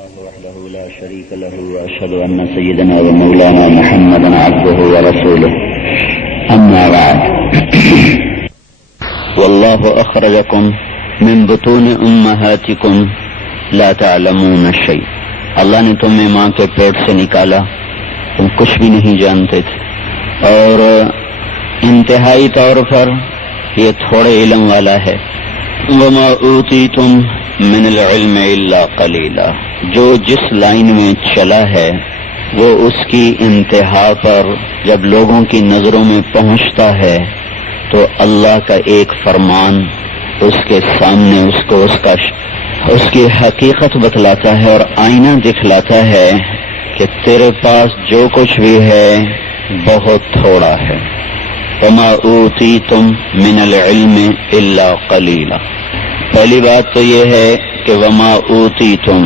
الله وحده لا شريك له وأشهد أن سيدنا ومولانا محمدا عبده ورسوله أما بعد والله أخرجكم من بطون أمهاتكم لا تعلمون شيء. اللہ نے تمہیں ماں کے پیٹ سے نکالا، تم کچھ بھی نہیں جانتے تھے، اور انتہائی طور پر یہ تھوڑے علم والا ہے. وما اوتیتم من العلم الا قلیلا، جو جس لائن میں چلا ہے وہ اس کی انتہا پر جب لوگوں کی نظروں میں پہنچتا ہے تو اللہ کا ایک فرمان اس کے سامنے اس کی حقیقت بتلاتا ہے اور آئینہ دکھلاتا ہے کہ تیرے پاس جو کچھ بھی ہے بہت تھوڑا ہے. وما اوتیتم من العلم الا قلیلا. پہلی بات تو یہ ہے کہ وما اوتیتم،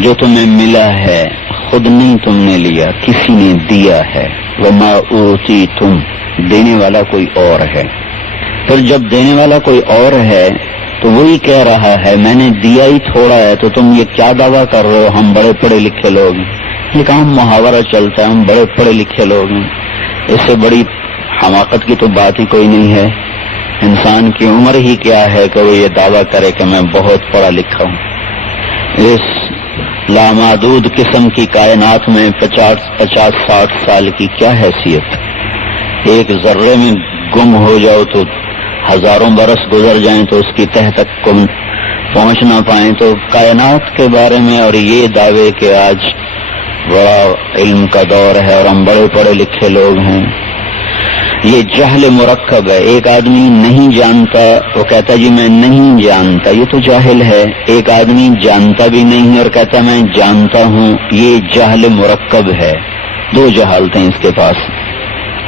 جو تمہیں ملا ہے خود نہیں تم نے لیا، کسی نے دیا ہے. وما اوتیتم، دینے والا کوئی اور ہے. پھر جب دینے والا کوئی اور ہے تو وہی کہہ رہا ہے میں نے دیا ہی تھوڑا ہے، تو تم یہ کیا دعویٰ کر رہے ہو ہم بڑے پڑھے لکھے لوگ ہیں. ایک عام محاورہ چلتا ہے ہم بڑے پڑھے لکھے لوگ ہیں، اس سے بڑی حماقت کی تو بات ہی کوئی نہیں ہے. انسان کی عمر ہی کیا ہے کہ وہ یہ دعویٰ کرے کہ میں بہت پڑھا لکھا ہوں. اس لامحدود قسم کی کائنات میں 50-60 سال کی کیا حیثیت؟ ایک ذرے میں گم ہو جاؤ تو ہزاروں برس گزر جائیں تو اس کی تہ تک پہنچ نہ پائیں. تو کائنات کے بارے میں اور یہ دعوے کہ آج بڑا علم کا دور ہے اور ہم بڑے پڑھے لکھے لوگ ہیں، یہ جہل مرکب ہے. ایک آدمی نہیں جانتا وہ کہتا جی میں نہیں جانتا، یہ تو جاہل ہے. ایک آدمی جانتا بھی نہیں اور کہتا میں جانتا ہوں، یہ جہل مرکب ہے. دو جہالتیں اس کے پاس.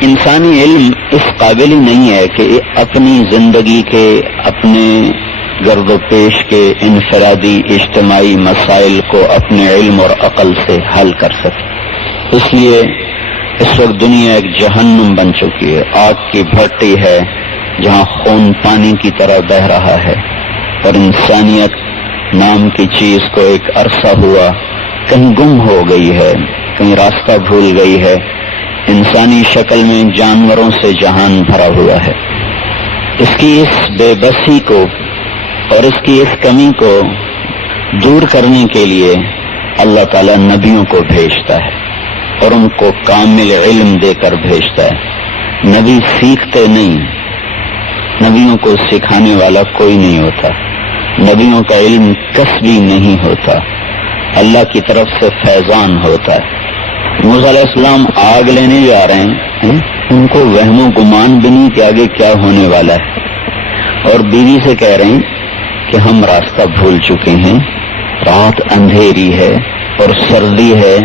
انسانی علم اس قابل ہی نہیں ہے کہ اپنی زندگی کے، اپنے گرد و پیش کے انفرادی اجتماعی مسائل کو اپنے علم اور عقل سے حل کر سکے. اس لیے اس وقت دنیا ایک جہنم بن چکی ہے، آگ کی بھٹی ہے جہاں خون پانی کی طرح بہہ رہا ہے، اور انسانیت نام کی چیز کو ایک عرصہ ہوا کہیں گم ہو گئی ہے، کہیں راستہ بھول گئی ہے. انسانی شکل میں جانوروں سے جہان بھرا ہوا ہے. اس کی اس بے بسی کو اور اس کی اس کمی کو دور کرنے کے لیے اللہ تعالیٰ نبیوں کو بھیجتا ہے اور ان کو کامل علم دے کر بھیجتا ہے. نبی سیکھتے نہیں، نبیوں کو سکھانے والا کوئی نہیں ہوتا. نبیوں کا علم کسبی نہیں ہوتا، اللہ کی طرف سے فیضان ہوتا ہے. موسیٰ علیہ السلام آگ لینے جا رہے ہیں، ان کو وہم و گمان بھی نہیں کہ آگے کیا ہونے والا ہے، اور بیوی سے کہہ رہے ہیں کہ ہم راستہ بھول چکے ہیں، رات اندھیری ہے اور سردی ہے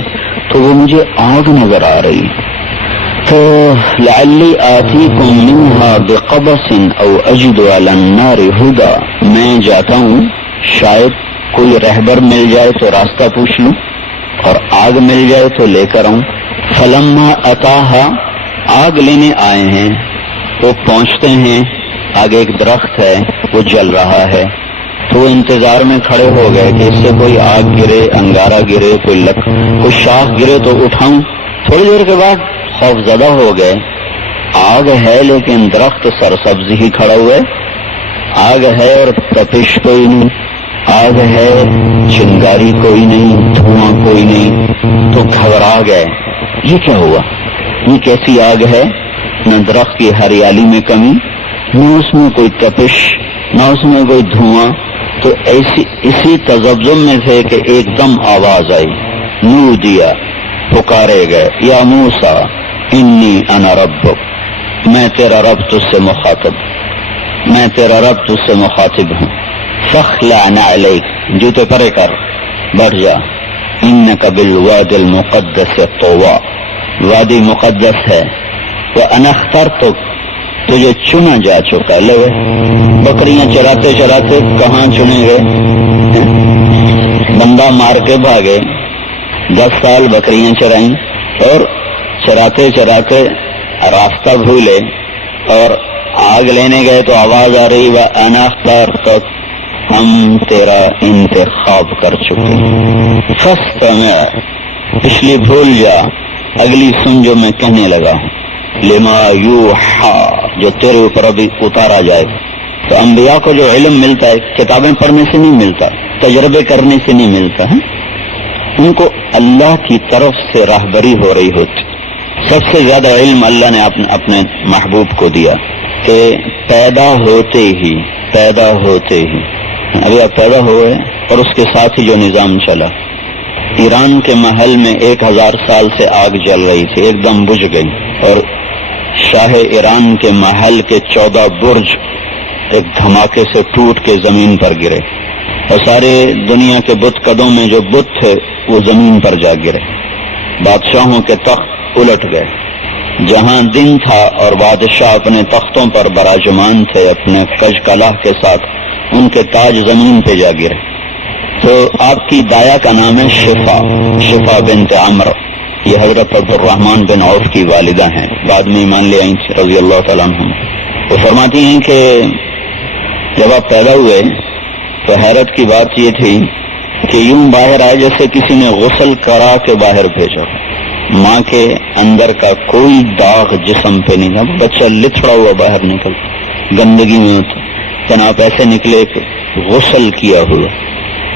تو وہ مجھے آگ نظر آ رہی، تو لعلی آتیکم منہا بقبس او اجد علی النار ہدا، میں جاتا ہوں شاید کوئی رہبر مل جائے تو راستہ پوچھ لوں اور آگ مل جائے تو لے کر آؤں. فلما اتاہا، آگ لینے آئے ہیں، وہ پہنچتے ہیں، آگے ایک درخت ہے وہ جل رہا ہے، تو وہ انتظار میں کھڑے ہو گئے کہ اس سے کوئی آگ گرے، انگارہ گرے، کوئی شاخ گرے تو اٹھاؤں. تھوڑی دیر کے بعد خوف زدہ ہو گئے، آگ ہے لیکن درخت سرسبز ہی کھڑا ہوا ہے، آگ ہے اور تپش کوئی نہیں، آگ ہے چنگاری کوئی نہیں، دھواں کوئی نہیں. تو گھبرا گئے، یہ کیا ہوا، یہ کیسی آگ ہے؟ نہ درخت کی ہریالی میں کمی، نہ اس میں کوئی تپش، نہ اس میں کوئی دھواں. تو اسی تذبذب میں تھے کہ ایک دم آواز آئی، نودیا، پکارے گئے، یا موسیٰ انی انا ربک، میں تیرا رب تجھ سے مخاطب ہوں. فاخلع نعلیک، جوتے پرے کر، بڑھ جا. انک بالواد المقدس طویٰ، وادی مقدس ہے. وانا اخترتک، تجھے چنا جا چکا. لے بکریاں چراتے چراتے کہاں چنے گئے، بندہ مار کے بھاگے، 10 سال بکریاں چرائیں اور چراتے چراتے راستہ بھولے اور آگ لینے گئے تو آواز آ رہی وانا اخترتک، ہم تیرا انتخاب کر چکے. فاستمع، پچھلی بھول جا، اگلی سن جو میں کہنے لگا ہوں. لما یوحا، جو تیرے اوپر ابھی اتارا جائے. تو انبیاء کو جو علم ملتا ہے کتابیں پڑھنے سے نہیں ملتا، تجربے کرنے سے نہیں ملتا ہے، ان کو اللہ کی طرف سے راہبری ہو رہی ہوتی. سب سے زیادہ علم اللہ نے اپنے محبوب کو دیا کہ پیدا ہوتے ہی ابھی آپ پیدا ہوئے اور اس کے ساتھ ہی جو نظام چلا. ایران کے محل میں 1000 سال سے آگ جل رہی تھی، ایک دم بجھ گئی، اور شاہ ایران کے محل کے 14 برج ایک دھماکے سے ٹوٹ کے زمین پر گرے، اور سارے دنیا کے بت قدوں میں جو بت تھے وہ زمین پر جا گرے. بادشاہوں کے تخت الٹ گئے. جہاں دن تھا اور بادشاہ اپنے تختوں پر براجمان تھے اپنے کج کلاہ کے ساتھ، ان کے تاج زمین پہ جا گرے. تو آپ کی دایا کا نام ہے شفا بنت عمرو. یہ حضرت عبد الرحمن بن عوف کی والدہ ہیں، بعد میں ایمان لے آئی تھی رضی اللہ تعالیٰ عنہ. وہ فرماتی ہیں کہ جب آپ پیدا ہوئے تو حیرت کی بات یہ تھی کہ یوں باہر آئے جیسے کسی نے غسل کرا کے باہر بھیجا. ماں کے اندر کا کوئی داغ جسم پہ نہیں تھا، بچہ لتھڑا ہوا باہر نکل گندگی میں ہوتا، جناب ایسے نکلے کہ غسل کیا ہوا.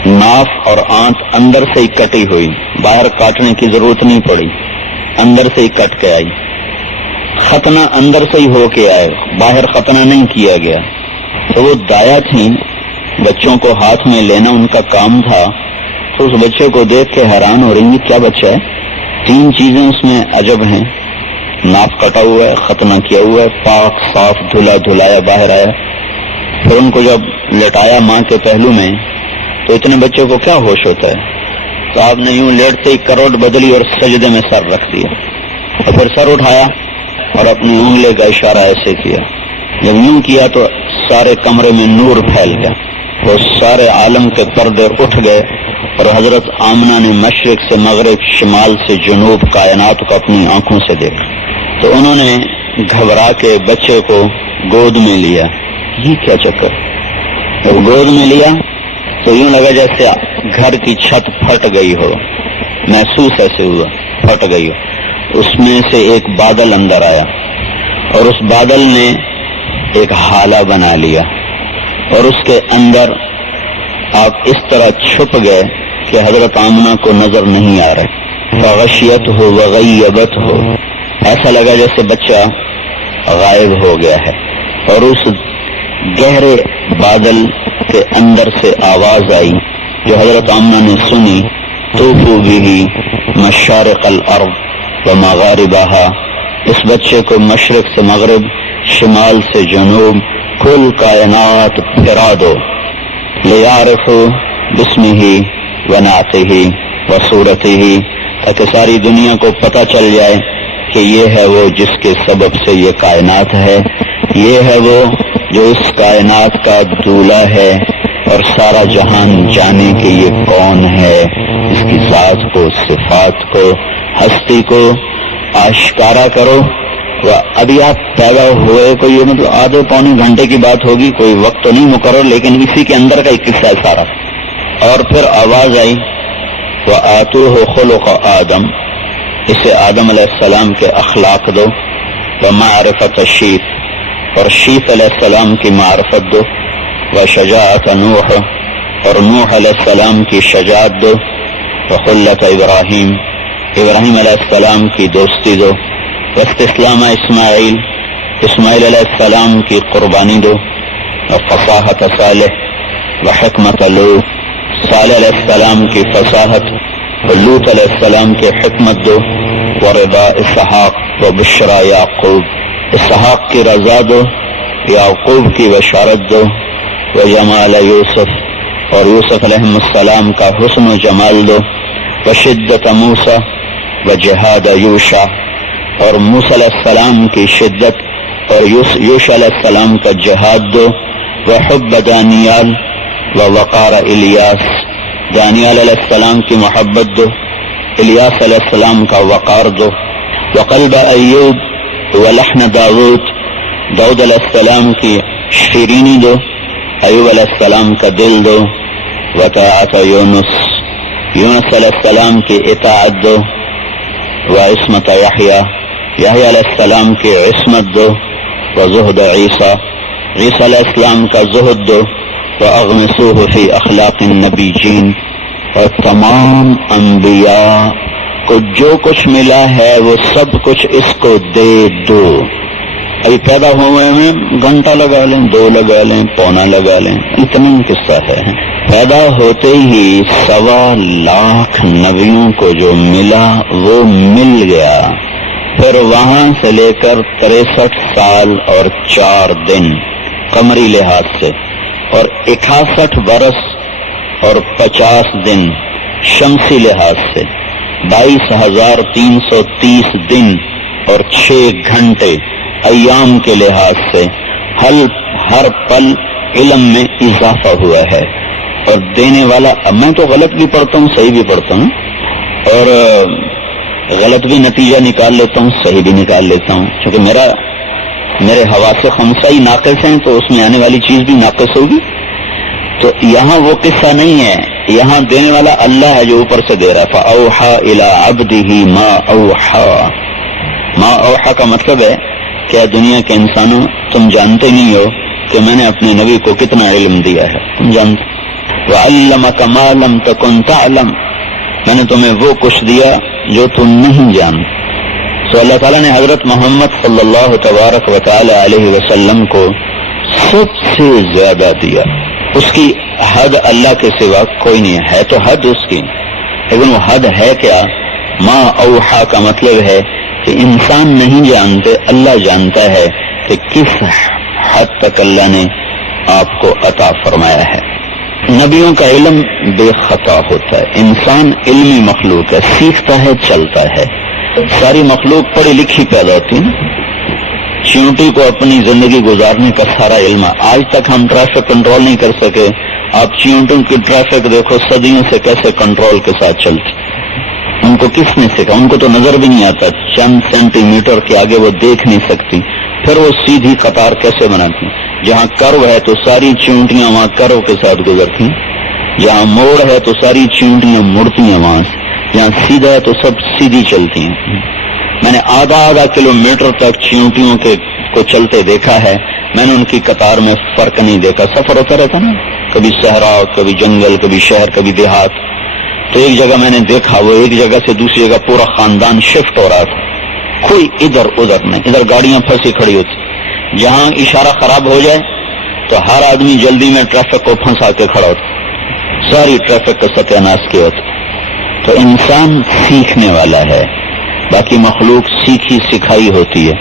ناف اور آنت اندر سے ہی کٹی ہوئی، باہر کاٹنے کی ضرورت نہیں پڑی، اندر سے ہی کٹ کے آئی. ختنہ اندر سے ہی ہو کے آئے، باہر ختنہ نہیں کیا گیا. تو وہ دایا تھیں، بچوں کو ہاتھ میں لینا ان کا کام تھا. تو اس بچے کو دیکھ کے حیران ہو رہی ہیں کیا بچہ ہے. 3 چیزیں اس میں عجب ہیں، ناف کٹا ہوا ہے، ختنہ کیا ہوا ہے، پاک صاف دھلا دھلایا باہر آیا. پھر ان کو جب لٹایا ماں کے پہلو میں تو اتنے بچے کو کیا ہوش ہوتا ہے. تو آپ نے یوں لیٹتے ہی کروٹ بدلی اور سجدے میں سر رکھ دیا، اور پھر سر اٹھایا اور اپنی انگلی کا اشارہ ایسے کیا. جب یوں کیا تو سارے کمرے میں نور پھیل گیا، وہ سارے عالم کے پردے اٹھ گئے، اور حضرت آمنہ نے مشرق سے مغرب، شمال سے جنوب کائنات کو اپنی آنکھوں سے دیکھا. تو انہوں نے گھبرا کے بچے کو گود میں لیا. یہ کیا چکر. جب گود میں لیا تو یوں لگا جیسے گھر کی چھت پھٹ گئی ہو، محسوس ایسے ہوا پھٹ گئی ہو. اس میں سے ایک بادل اندر آیا، اور اس بادل نے ایک حالہ بنا لیا، اور اس کے اندر آپ اس طرح چھپ گئے کہ حضرت آمنہ کو نظر نہیں آ رہے. فغشیت ہو وغیبت ہو، ایسا لگا جیسے بچہ غائب ہو گیا ہے. اور اس گہرے بادل کے اندر سے آواز آئی جو حضرت آمنہ نے سنی، طوفوا بہ مشارق الارض ومغاربہا. اس بچے کو مشرق سے مغرب، شمال سے جنوب، کل کائنات پھرا دو. لیعرفوا باسمہ ونعتہ وصورتہ، تاکہ ساری دنیا کو پتہ چل جائے کہ یہ ہے وہ جس کے سبب سے یہ کائنات ہے، یہ ہے وہ جو اس کائنات کا دولہ ہے، اور سارا جہان جانے کہ یہ کون ہے. اس کی ذات کو، صفات کو، ہستی کو آشکارا کرو. ابھی آپ پیدا ہوئے، کوئی یہ مطلب آدھے پونے گھنٹے کی بات ہوگی، کوئی وقت تو نہیں مقرر، لیکن اسی کے اندر کا ایک قصہ ہے سارا. اور پھر آواز آئی وَآتُوهُ خُلُقَ آدم، اسے آدم علیہ السلام کے اخلاق دو. وَمَعْرِفَةَ شیف، اور شیف علیہ السلام کی معرفت دو. وَشَجَاعَةَ نوح، اور نوح علیہ السلام کی شجاعت دو. وَخُلَّةَ ابراہیم، ابراہیم علیہ السلام کی دوستی دو. واستسلام اسماعیل، اسماعیل علیہ السلام کی قربانی دو. وفصاحت صالح وحکمت لوط، صالح علیہ السلام کی فصاحت ولوط علیہ السلام کی حکمت دو. ورضا اسحاق وبشرى یعقوب، اسحاق کی رضا دو، یعقوب کی بشارت دو. وجمال یوسف، اور یوسف علیہ السلام کا حسن و جمال دو. وشدت موسیٰ وجہاد یوشع، اور موسیٰ علیہ السلام کی شدت اور یوشع علیہ السلام کا جہاد دو. وحب دانیال ووقار الیاس، دانیال علیہ السلام کی محبت دو، الیاس علیہ السلام کا وقار دو. وقلب ایوب ولحن داود، داود علیہ السلام کی شیرینی دو. ایوب علیہ السلام کا دل دو، وطاعت یونس علیہ السلام کی اطاعت دو، وعصمت یحییٰ علیہ السلام کی عصمت دو، وزہد عیسیٰ علیہ السلام کا زہد دو، واغمسوہ فی اخلاق النبیین، اور تمام انبیاء کو جو کچھ ملا ہے وہ سب کچھ اس کو دے دو۔ ابھی پیدا ہوئے میں گھنٹہ لگا لیں، 2 لگا لیں، پونا لگا لیں، اتنا قصہ ہے۔ پیدا ہوتے ہی 1.25 لاکھ نبیوں کو جو ملا وہ مل گیا، پھر وہاں سے لے کر 63 سال اور 4 دن قمری لحاظ سے، اور 68 برس اور 50 دن شمسی لحاظ سے، 22,330 دن اور 6 گھنٹے ایام کے لحاظ سے، ہر پل علم میں اضافہ ہوا ہے۔ اور دینے والا، اب میں تو غلط بھی پڑھتا ہوں صحیح بھی پڑھتا ہوں، اور غلط بھی نتیجہ نکال لیتا ہوں صحیح بھی نکال لیتا ہوں، کیونکہ میرے حواس خمسہ ہی ناقص ہیں، تو اس میں آنے والی چیز بھی ناقص ہوگی۔ تو یہاں وہ قصہ نہیں ہے، یہاں دینے والا اللہ ہے جو اوپر سے دے رہا ہے۔ فَأَوْحَى إِلَىٰ عَبْدِهِ مَا أَوْحَى، ما اوحا کا مطلب ہے کہ دنیا کے انسانوں تم جانتے نہیں ہو کہ میں نے اپنے نبی کو کتنا علم دیا ہے، تم جانتے۔ وَعَلَّمَكَ مَا لَمْ تَكُنْ تَعْلَمْ، میں نے تمہیں وہ کچھ دیا جو تم نہیں جانتے۔ تو اللہ تعالیٰ نے حضرت محمد صلی اللہ تبارک و تعالی علیہ وسلم کو سب سے زیادہ دیا، اس کی حد اللہ کے سوا کوئی نہیں ہے تو حد اس کی، لیکن وہ حد ہے کیا؟ ما اوحا کا مطلب ہے کہ انسان نہیں جانتے، اللہ جانتا ہے کہ کس حد تک اللہ نے آپ کو عطا فرمایا ہے۔ نبیوں کا علم بے خطا ہوتا ہے، انسان علمی مخلوق ہے، سیکھتا ہے چلتا ہے۔ ساری مخلوق پڑھی لکھی پیدا ہوتی ہے، چیونٹی کو اپنی زندگی گزارنے کا سارا علم ہے۔ آج تک ہم ٹریفک کنٹرول نہیں کر سکے، آپ چیونٹوں کی ٹریفک دیکھو صدیوں سے کیسے کنٹرول کے ساتھ چلتی، ان کو کس نے سیکھا؟ ان کو تو نظر بھی نہیں آتا، چند سینٹی میٹر کے آگے وہ دیکھ نہیں سکتی، پھر وہ سیدھی قطار کیسے بناتی؟ جہاں کرو ہے تو ساری چیونٹیاں وہاں کرو کے ساتھ گزرتی، جہاں موڑ ہے تو ساری چیونٹیاں مڑتی ہیں وہاں سے، جہاں سیدھا ہے تو سب سیدھی چلتی ہیں۔ میں نے آدھا کلومیٹر تک چیونٹیوں کو چلتے دیکھا ہے، میں نے ان کی قطار میں فرق نہیں دیکھا۔ سفر ہوتا رہتا نا، کبھی صحرا، کبھی جنگل، کبھی شہر، کبھی دیہات، تو ایک جگہ میں نے دیکھا وہ ایک جگہ سے دوسری جگہ پورا خاندان شفٹ ہو رہا تھا، کوئی ادھر ادھر نہیں، ادھر گاڑیاں پھنسی کھڑی ہوتی، جہاں اشارہ خراب ہو جائے تو ہر آدمی جلدی میں ٹریفک کو پھنسا کے کھڑا ہوتا، ساری ٹریفک کا ستیہ ناش کیا ہوتا۔ تو انسان سیکھنے والا ہے، باقی مخلوق سیکھی سکھائی ہوتی ہے۔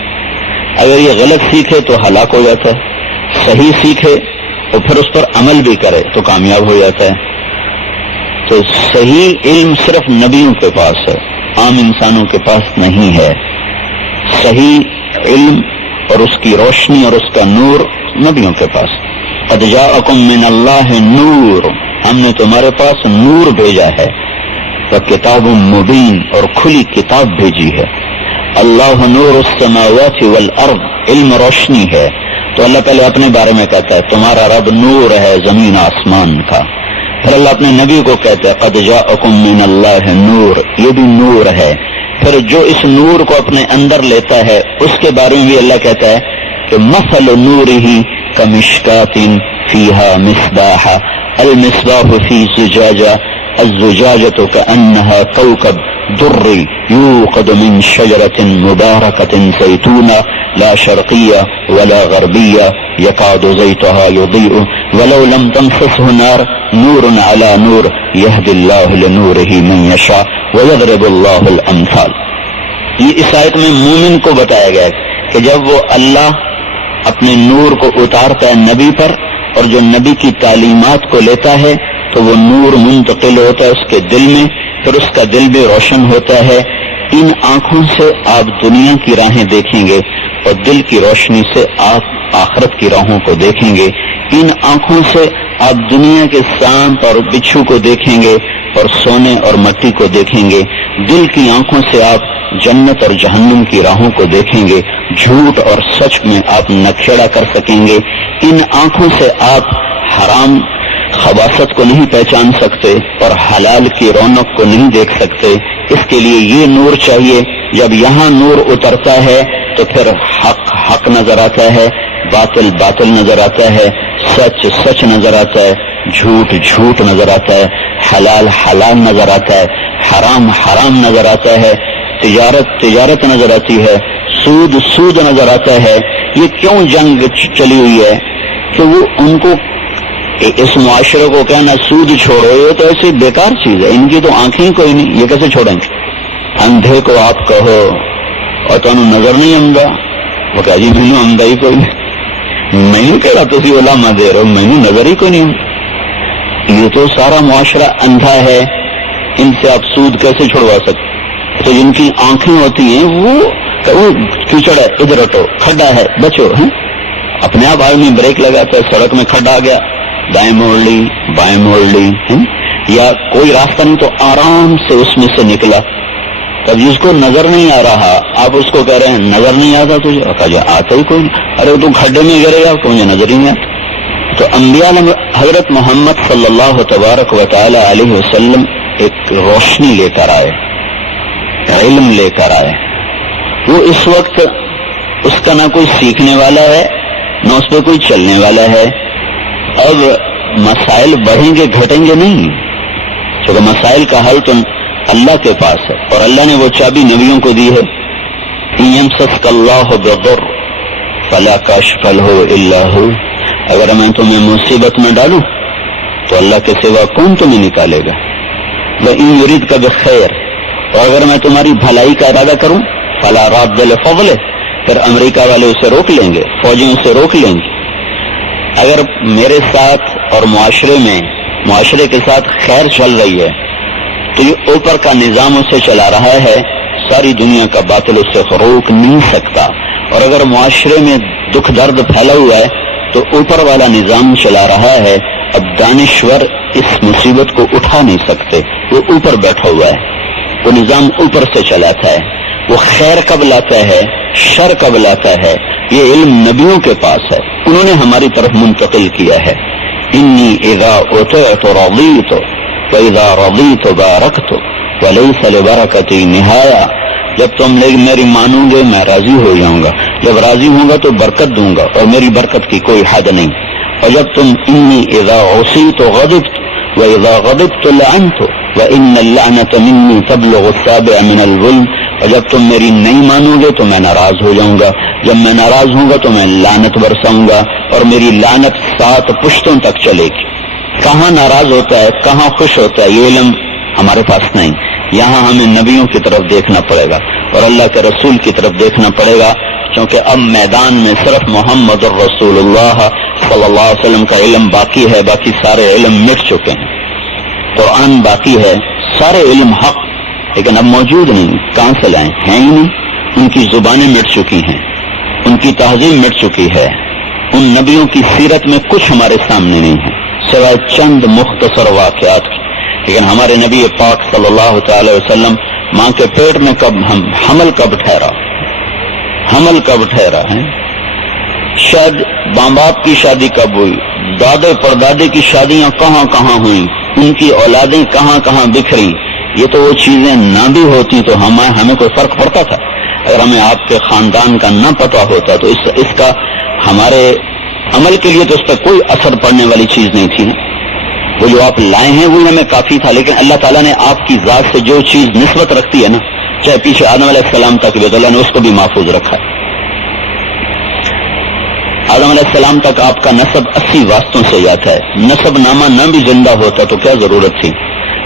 اگر یہ غلط سیکھے تو ہلاک ہو جاتا ہے، صحیح سیکھے اور پھر اس پر عمل بھی کرے تو کامیاب ہو جاتا ہے۔ تو صحیح علم صرف نبیوں کے پاس ہے، عام انسانوں کے پاس نہیں ہے۔ صحیح علم اور اس کی روشنی اور اس کا نور نبیوں کے پاس۔ قد جاءکم من اللہ نور، ہم نے تمہارے پاس نور بھیجا ہے، وکتاب مبین، اور کھلی کتاب بھیجی ہے۔ اللہ نور السماوات والارض، علم روشنی ہے۔ تو اللہ پہلے اپنے بارے میں کہتا ہے تمہارا رب نور ہے زمین آسمان کا، پھر اللہ اپنے نبی کو کہتا ہے قد جاءکم من اللہ نور، یہ بھی نور ہے۔ پھر جو اس نور کو اپنے اندر لیتا ہے اس کے بارے میں بھی اللہ کہتا ہے کہ مثل نورہ کمشکات فیہا مصباح، المصباح فی زجاجہ، الزجاجة كأنها كوكب دري يوقد من شجرة مباركة زيتونة لا شرقية ولا غربية يكاد زيتها يضيء ولو لم تمسسه نار نور على نور يهدي الله لنوره من يشاء ويضرب الله الأمثال۔ یہ اس آیت میں مومن کو بتایا گیا ہے کہ جب وہ اللہ اپنے نور کو اتارتا ہے نبی پر اور جو نبی کی تعلیمات کو لیتا ہے تو وہ نور منتقل ہوتا ہے اس کے دل میں، پھر اس کا دل بھی روشن ہوتا ہے۔ ان آنکھوں سے آپ دنیا کی راہیں دیکھیں گے اور دل کی روشنی سے آپ آخرت کی راہوں کو دیکھیں گے۔ ان آنکھوں سے آپ دنیا کے سانپ اور بچھو کو دیکھیں گے اور سونے اور مٹی کو دیکھیں گے۔ دل کی آنکھوں سے آپ جنت اور جہنم کی راہوں کو دیکھیں گے، جھوٹ اور سچ میں آپ نکھیڑا کر سکیں گے۔ ان آنکھوں سے آپ حرام خباثت کو نہیں پہچان سکتے اور حلال کی رونق کو نہیں دیکھ سکتے. اس کے لیے یہ نور چاہیے. جب یہاں نور اترتا ہے تو پھر حق حق نظر آتا ہے, باطل باطل نظر آتا ہے, سچ سچ نظر آتا ہے, جھوٹ جھوٹ نظر آتا ہے, حلال حلال نظر آتا ہے, حرام حرام نظر آتا ہے, تجارت تجارت نظر آتی ہے, سود سود نظر آتا ہے. یہ کیوں جنگ چلی ہوئی ہے کہ وہ ان کو اس معاشرے کو کہنا سود چھوڑو, یہ تو ایسی بیکار چیز ہے, ان کی تو آنکھیں کوئی نہیں, یہ کیسے چھوڑیں گے. اندھے کو آپ کہو اور تو نظر نہیں آؤں, وہ کہ جی مینو آمدہ ہی کوئی نہیں, مینو کہڑا تھی علامہ دے رہے ہو, مینو نظر ہی کوئی نہیں. یہ تو سارا معاشرہ اندھا ہے, ان سے آپ سود کیسے چھڑوا سکتے. تو جن کی آنکھیں ہوتی ہیں وہ کیچڑ ہے ادھر ہٹو, کھڈا ہے بچو, ہیں اپنے آپ آدمی بریک لگاتا ہے, سڑک میں کھڈا آ گیا دائیں موڑ لی بائیں موڑ لی, یا کوئی راستہ نہیں تو آرام سے اس میں سے نکلا. تب جس کو نظر نہیں آ رہا آپ اس کو کہہ رہے ہیں نظر نہیں آتا تجھے, آتا ہی کوئی نہیں. ارے تو کھڈے میں گرے گا تو مجھے نظر ہی نہیں آتا. تو انبیاء نے حضرت محمد صلی اللہ تبارک و تعالی علیہ وسلم ایک روشنی لے کر آئے, علم لے کر آئے. وہ اس وقت اس کا نہ کوئی سیکھنے والا ہے نہ اس پہ کوئی چلنے والا ہے. اب مسائل بڑھیں گے گھٹیں گے نہیں, کیونکہ مسائل کا حل تو اللہ کے پاس ہے, اور اللہ نے وہ چابی نبیوں کو دی ہے. یمسسک اللہ بضر فلا کاشف له الا هو, اگر میں تمہیں مصیبت میں ڈالوں تو اللہ کے سوا کون تمہیں نکالے گا. وَإِن يُرِدْكَ بِخَيْرٍ, اور اگر میں تمہاری بھلائی کا ارادہ کروں فلا راد لفضلہ, پھر امریکہ والے اسے روک لیں گے, فوجیں اسے روک لیں گے. اگر میرے ساتھ اور معاشرے کے ساتھ خیر چل رہی ہے تو یہ اوپر کا نظام اسے چلا رہا ہے, ساری دنیا کا باطل اسے روک نہیں سکتا. اور اگر معاشرے میں دکھ درد پھیلا ہوا ہے تو اوپر والا نظام چلا رہا ہے. اب دانشور اس مصیبت کو اٹھا نہیں سکتے, وہ اوپر بیٹھا ہوا ہے, وہ نظام اوپر سے چلاتا ہے. وہ خیر کب لاتا ہے شر کب لاتا ہے یہ علم نبیوں کے پاس ہے, انہوں نے ہماری طرف منتقل کیا ہے. انی اذا اطعت رضیت واذا رضیت بارکت وليس لبرکتی نہایا. جب تم میری مانو گے میں راضی ہو جاؤں گا, جب راضی ہوں گا تو برکت دوں گا اور میری برکت کی کوئی حد نہیں. اور جب تم انی اذا عصیت غضبت واذا غضبت لعنت وان اللعنة مني تبلغ السابع من الظلم, اور جب تم میری نہیں مانو گے تو میں ناراض ہو جاؤں گا, جب میں ناراض ہوں گا تو میں لعنت برساؤں گا اور میری لعنت 7 پشتوں تک چلے گی. کہاں ناراض ہوتا ہے کہاں خوش ہوتا ہے یہ علم ہمارے پاس نہیں. یہاں ہمیں نبیوں کی طرف دیکھنا پڑے گا اور اللہ کے رسول کی طرف دیکھنا پڑے گا, کیونکہ اب میدان میں صرف محمد الرسول اللہ صلی اللہ علیہ وسلم کا علم باقی ہے, باقی سارے علم مٹ چکے ہیں. قرآن باقی ہے, سارے علم حق, لیکن اب موجود نہیں. کہاں سے لائیں, ہیں ہی نہیں. ان کی زبانیں مٹ چکی ہیں, ان کی تہذیب مٹ چکی ہے, ان نبیوں کی سیرت میں کچھ ہمارے سامنے نہیں ہے سوائے چند مختصر واقعات کی. لیکن ہمارے نبی پاک صلی اللہ تعالی وسلم ماں کے پیٹ میں حمل کب ٹھہرا ہے, شاید ماں باپ کی شادی کب ہوئی, دادے پردادے کی شادیاں کہاں کہاں ہوئیں, ان کی اولادیں کہاں کہاں بکھری. یہ تو وہ چیزیں نہ بھی ہوتی تو ہمیں کوئی فرق پڑتا تھا. اگر ہمیں آپ کے خاندان کا نہ پتا ہوتا تو اس کا ہمارے عمل کے لیے تو اس پہ کوئی اثر پڑنے والی چیز نہیں تھی نا. وہ جو آپ لائے ہیں وہ ہمیں کافی تھا, لیکن اللہ تعالیٰ نے آپ کی ذات سے جو چیز نسبت رکھتی ہے نا, چاہے پیچھے آدم علیہ السلام تک بھی, اللہ نے اس کو بھی محفوظ رکھا ہے. آدم علیہ السلام تک آپ کا نسب 80 واسطوں سے جاتا ہے. نسب نامہ نہ بھی زندہ ہوتا تو کیا ضرورت تھی,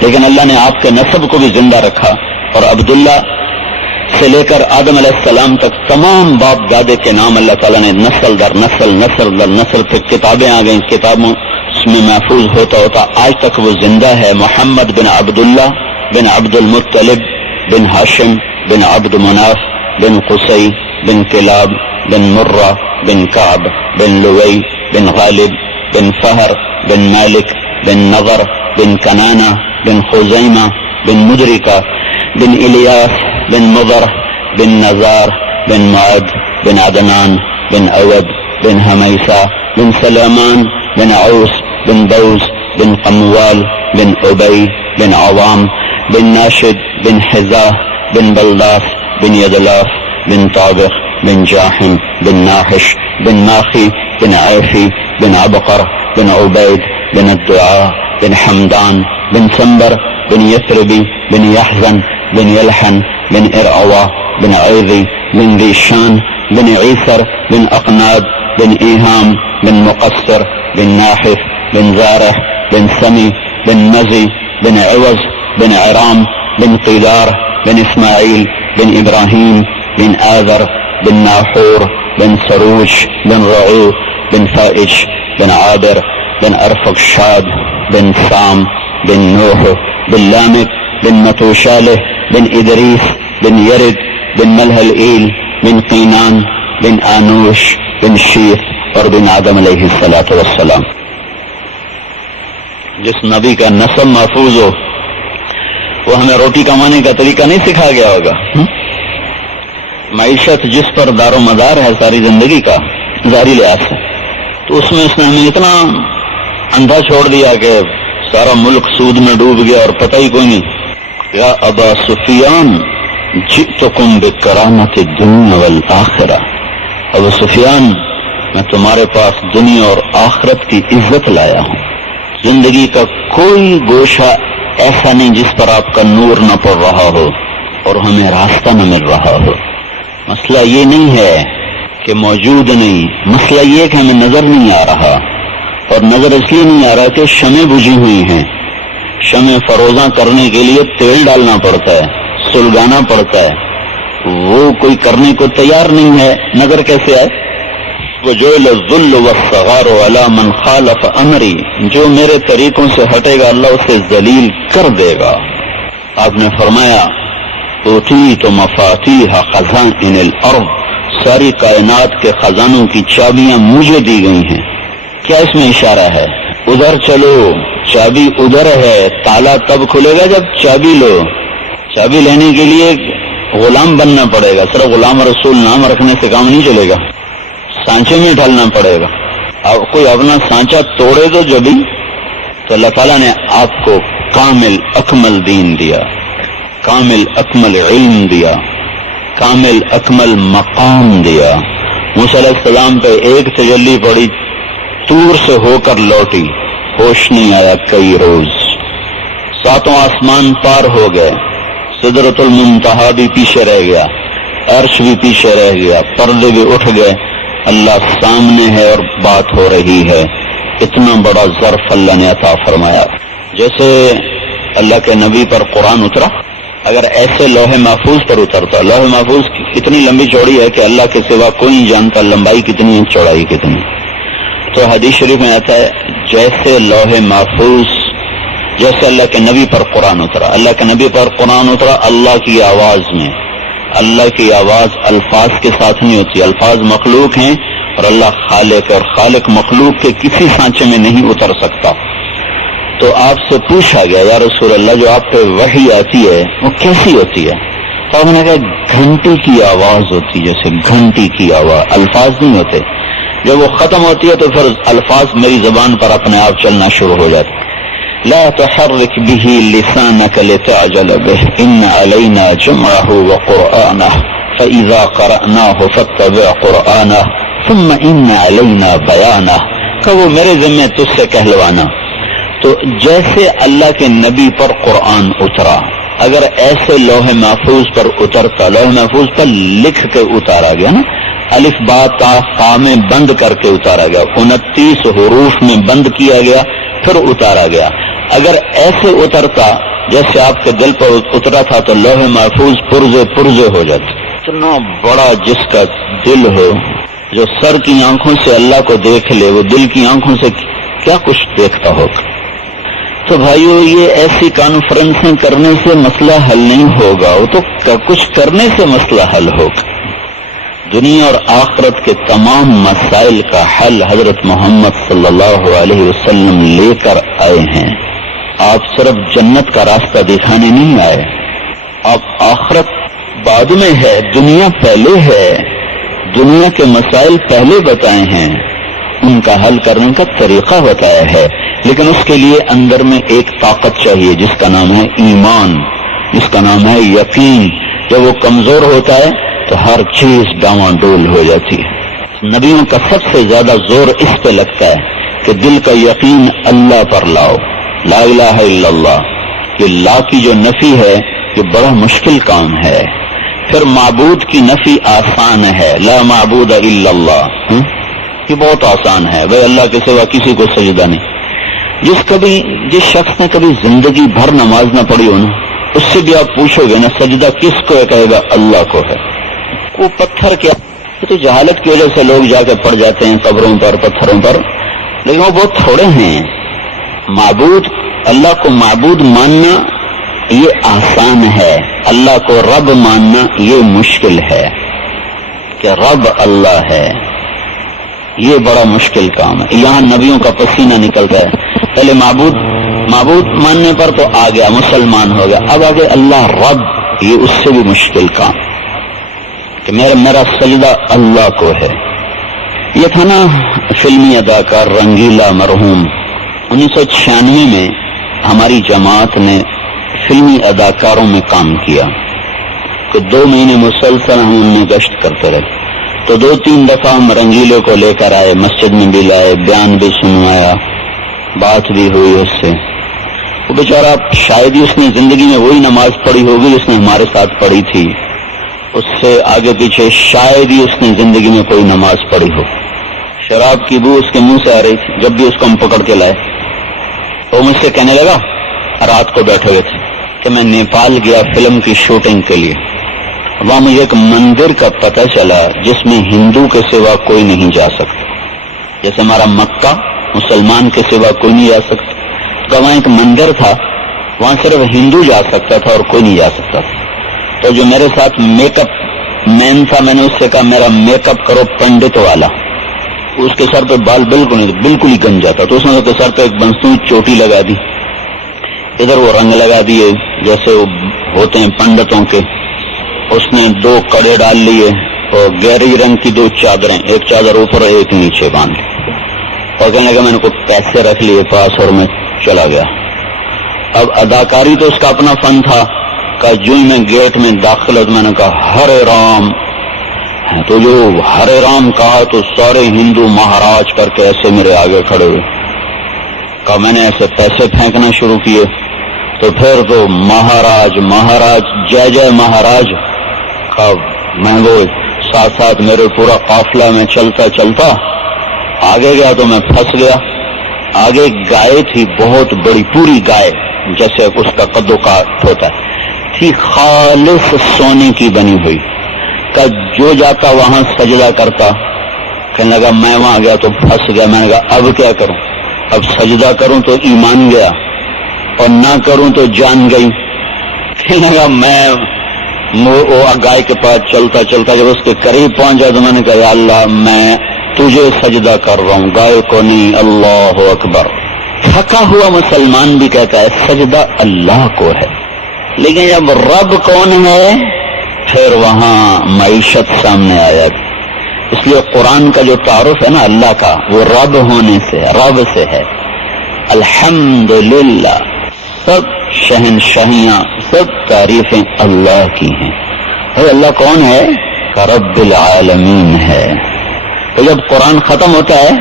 لیکن اللہ نے آپ کے نسب کو بھی زندہ رکھا. اور عبداللہ سے لے کر آدم علیہ السلام تک تمام باپ دادے کے نام اللہ تعالیٰ نے نسل در نسل نسل در نسل, پھر کتابیں آ گئیں, کتابوں میں محفوظ ہوتا آج تک وہ زندہ ہے. محمد بن عبداللہ بن عبد المطلب بن ہاشم بن عبد مناف بن قصی بن کلاب بن مرہ بن کعب بن لوی بن غالب بن فہر بن مالک بن نضر بن کنانہ بن خزیمہ بن مدرکہ بن الیاس بن مضر بن نزار بن معد بن عدنان بن اود بن حمیسہ بن سلیمان بن عوس بن دوس بن قموال بن أبي بن عوام بن ناشد بن حزاه بن بلداس بن يدلاف بن طابخ بن جاحم بن ناحش بن ماخي بن عيفي بن عبقر بن عبيد بن الدعاء بن حمدان بن سنبر بن يثربي بن يحزن بن يلحن بن إرعوى بن عيذي بن ذيشان بن عيسر بن أقناد بن إيهام بن مقصر بن ناحف بن زارح بن سمي بن مزي بن عوز بن عرام بن قيدار بن إسماعيل بن إبراهيم بن آذر بن ناحور بن سروج بن رعو بن فائج بن عابر بن أرفقشاد بن سام بن نوح بن لامك بن متوشاله بن إدريس بن يرد بن ملهلئيل بن قينان بن آنوش بن شیف اور بن آدم علیہ الصلاۃ والسلام. جس نبی کا نسب محفوظ ہو وہ ہمیں روٹی کمانے کا طریقہ نہیں سکھا گیا ہوگا. معیشت جس پر دار و مدار ہے ساری زندگی کا ظاہری لحاظ سے، تو اس میں اس نے ہمیں اتنا اندھا چھوڑ دیا کہ سارا ملک سود میں ڈوب گیا اور پتہ ہی کوئی نہیں. یا ابا سفیان جئتکم بکرامت الدنیا والآخرہ، ابو سفیان میں تمہارے پاس دنیا اور آخرت کی عزت لایا ہوں. زندگی کا کوئی گوشہ ایسا نہیں جس پر آپ کا نور نہ پڑ رہا ہو اور ہمیں راستہ نہ مل رہا ہو. مسئلہ یہ نہیں ہے کہ موجود نہیں، مسئلہ یہ کہ ہمیں نظر نہیں آ رہا، اور نظر اس لیے نہیں آ رہا کہ شمع بجھی ہوئی ہیں. شمع فروزاں کرنے کے لیے تیل ڈالنا پڑتا ہے، سلگانا پڑتا ہے، وہ کوئی کرنے کو تیار نہیں ہے، نظر کیسے آئے؟ وَجُعِلَ الذُّلُّ وَالصَّغَارُ عَلَى مَنْ خَالَفَ أَمْرِي، جو میرے طریقوں سے ہٹے گا اللہ اسے ذلیل کر دے گا. آپ نے فرمایا اوتیت مفاتیح خزائن الارض، ساری کائنات کے خزانوں کی چابیاں مجھے دی گئی ہیں. کیا اس میں اشارہ ہے؟ ادھر چلو، چابی ادھر ہے، تالا تب کھلے گا جب چابی لو. چابی لینے کے لیے غلام بننا پڑے گا، صرف غلام رسول نام رکھنے سے کام نہیں چلے گا، سانچے میں ڈھلنا پڑے گا. کوئی اپنا سانچہ توڑے تو جبھی. تو اللہ تعالیٰ نے آپ کو کامل اکمل دین دیا، کامل اکمل علم دیا، کامل اکمل مقام دیا. موسیٰ علیہ السلام پہ ایک تجلی پڑی، طور سے ہو کر لوٹی، ہوش نہیں آیا کئی روز. 7 آسمان پار ہو گئے، سدرۃ المنتہا بھی پیچھے رہ گیا، عرش بھی پیچھے رہ گیا، پردے بھی اٹھ گئے، اللہ سامنے ہے اور بات ہو رہی ہے. اتنا بڑا ظرف اللہ نے عطا فرمایا. جیسے اللہ کے نبی پر قرآن اترا، اگر ایسے لوح محفوظ پر اترتا، لوح محفوظ اتنی لمبی چوڑی ہے کہ اللہ کے سوا کوئی نہیں جانتا لمبائی کتنی ہے چوڑائی کتنی. تو حدیث شریف میں آتا ہے جیسے لوح محفوظ، جیسے اللہ کے نبی پر قرآن اترا. اللہ کے نبی پر قرآن اترا اللہ کی آواز میں. اللہ کی آواز الفاظ کے ساتھ نہیں ہوتی، الفاظ مخلوق ہیں اور اللہ خالق ہے، اور خالق مخلوق کے کسی سانچے میں نہیں اتر سکتا. تو آپ سے پوچھا گیا یا رسول اللہ جو آپ پہ وحی آتی ہے وہ کیسی ہوتی ہے؟ تو آپ نے کہا گھنٹی کی آواز ہوتی، جیسے گھنٹی کی آواز، الفاظ نہیں ہوتے. جب وہ ختم ہوتی ہے تو پھر الفاظ میری زبان پر اپنے آپ چلنا شروع ہو جاتے. لا تحرك به لسانك لتعجل به ان علينا جمعه وقرآنه فإذا قرأناه فاتبع قرآنه ثم ان علينا بيانه. کہ وہ میرے ذمہ تجھ سے کہلوانا. تو جیسے اللہ کے نبی پر قرآن اترا، اگر ایسے لوح محفوظ پر اترتا، لوح محفوظ پر لکھ کے اتارا گیا نا، الف با تا فا میں بند کر کے اتارا گیا، 29 حروف میں بند کیا گیا پھر اتارا گیا. اگر ایسے اترتا جیسے آپ کے دل پر اترا تھا تو لوح محفوظ پرزے پرزے ہو جاتے. اتنا بڑا جس کا دل ہو، جو سر کی آنکھوں سے اللہ کو دیکھ لے، وہ دل کی آنکھوں سے کیا کچھ دیکھتا ہوگا. تو بھائیو یہ ایسی کانفرنسیں کرنے سے مسئلہ حل نہیں ہوگا، وہ تو کچھ کرنے سے مسئلہ حل ہوگا. دنیا اور آخرت کے تمام مسائل کا حل حضرت محمد صلی اللہ علیہ وسلم لے کر آئے ہیں. آپ صرف جنت کا راستہ دکھانے نہیں آئے، آپ آخرت بعد میں ہے، دنیا پہلے ہے. دنیا کے مسائل پہلے بتائے ہیں، ان کا حل کرنے کا طریقہ بتایا ہے. لیکن اس کے لیے اندر میں ایک طاقت چاہیے جس کا نام ہے ایمان، جس کا نام ہے یقین. جب وہ کمزور ہوتا ہے تو ہر چیز ڈاواں ڈول ہو جاتی ہے. نبیوں کا سب سے زیادہ زور اس پہ لگتا ہے کہ دل کا یقین اللہ پر لاؤ. لا الہ الا اللہ، یہ لا کی جو نفی ہے یہ بڑا مشکل کام ہے. پھر معبود کی نفی آسان ہے، لا معبود الا اللہ، یہ بہت آسان ہے. بھائی اللہ کے سوا کسی کو سجدہ نہیں. جس شخص نے کبھی زندگی بھر نماز نہ پڑھی ہو نا، اس سے بھی آپ پوچھو گے نا سجدہ کس کو ہے، کہے گا اللہ کو ہے. وہ پتھر کیا، یہ تو جہالت کی وجہ سے لوگ جا کے پڑ جاتے ہیں قبروں پر، پتھروں پر، لیکن وہ بہت تھوڑے ہیں. معبود، اللہ کو معبود ماننا یہ آسان ہے، اللہ کو رب ماننا یہ مشکل ہے. کہ رب اللہ ہے یہ بڑا مشکل کام ہے. یہاں نبیوں کا پسینہ نکلتا ہے. پہلے معبود ماننے پر تو آ گیا، مسلمان ہو گیا. اب آگے اللہ رب، یہ اس سے بھی مشکل کام کہ میرا سجدہ اللہ کو ہے. یہ تھا نا فلمی اداکار رنگیلا مرحوم، 1996 میں ہماری جماعت نے فلمی اداکاروں میں کام کیا کہ 2 مہینے مسلسل ہم ان میں گشت کرتے رہے. تو 2-3 دفعہ ہم رنگیلے کو لے کر آئے، مسجد میں بھی لائے، بیان بھی سنوایا، بات بھی ہوئی اس سے. وہ بیچارہ شاید ہی اس نے زندگی میں وہی نماز پڑھی ہوگی جس نے ہمارے ساتھ پڑھی تھی، اس سے آگے پیچھے شاید ہی اس نے زندگی میں کوئی نماز پڑھی ہو. شراب کی بو اس کے منہ سے آ رہی تھی. جب بھی اس کو ہم پکڑ کے لائے وہ مجھ سے کہنے لگا، رات کو بیٹھے ہوئے تھے، کہ میں نیپال گیا فلم کی شوٹنگ کے لیے. وہاں مجھے ایک مندر کا پتہ چلا جس میں ہندو کے سوا کوئی نہیں جا سکتا. جیسے ہمارا مکہ مسلمان کے سوا کوئی نہیں جا سکتا، تو وہاں ایک مندر تھا، وہاں صرف ہندو جا سکتا تھا اور کوئی نہیں جا سکتا تھا. تو جو میرے ساتھ میک اپ مین تھا، میں نے اس سے کہا میرا میک اپ کرو پنڈت والا. اس کے سر پہ بال بالکل نہیں، بالکل ہی گنجا تھا. تو اس نے سر پہ ایک بنسوں چوٹی لگا دی، ادھر وہ رنگ لگا دیے جیسے وہ ہوتے ہیں پنڈتوں کے. اس نے 2 کڑے ڈال لیے اور گہری رنگ کی 2 چادریں، ایک چادر اوپر ایک نیچے باندھ لی، اور کہنے لگا میں نے کوئی پیسے رکھ لیے پاس اور میں چلا گیا. اب اداکاری تو اس کا اپنا فن تھا. کہ جو میں گیٹ میں داخل ہو میں نے کہا ہرے رام. تو جو ہرے رام کہا تو سارے ہندو مہاراج کر کے ایسے میرے آگے کھڑے ہوئے. کہا میں نے ایسے پیسے پھینکنا شروع کیے. تو پھر تو مہاراج جے جے مہاراج. میں وہ ساتھ میرے پورا قافلہ میں چلتا آگے گیا تو میں پھنس گیا. آگے گائے تھی بہت بڑی، پوری گائے جیسے اس کا قد و کاٹ ہوتا ہے، تھی خالص سونے کی بنی ہوئی. کہ جو جاتا وہاں سجدہ کرتا. کہنے لگا میں وہاں گیا تو پھنس گیا. میں نے کہا اب کیا کروں؟ اب سجدہ کروں تو ایمان گیا اور نہ کروں تو جان گئی. کہنے لگا میں گائے کے پاس چلتا جب اس کے قریب پہنچا تو میں نے کہا یا اللہ میں تجھے سجدہ کر رہا ہوں، گائے کو نہیں. اللہ اکبر. تھکا ہوا مسلمان بھی کہتا ہے سجدہ اللہ کو ہے، لیکن جب رب کون ہے پھر وہاں معیشت سامنے آیا. اس لیے قرآن کا جو تعارف ہے نا اللہ کا، وہ رب ہونے سے، رب سے ہے. الحمدللہ، سب شہنشاہیاں، سب تعریفیں اللہ کی ہیں. اللہ کون ہے؟ رب العالمین ہے. تو جب قرآن ختم ہوتا ہے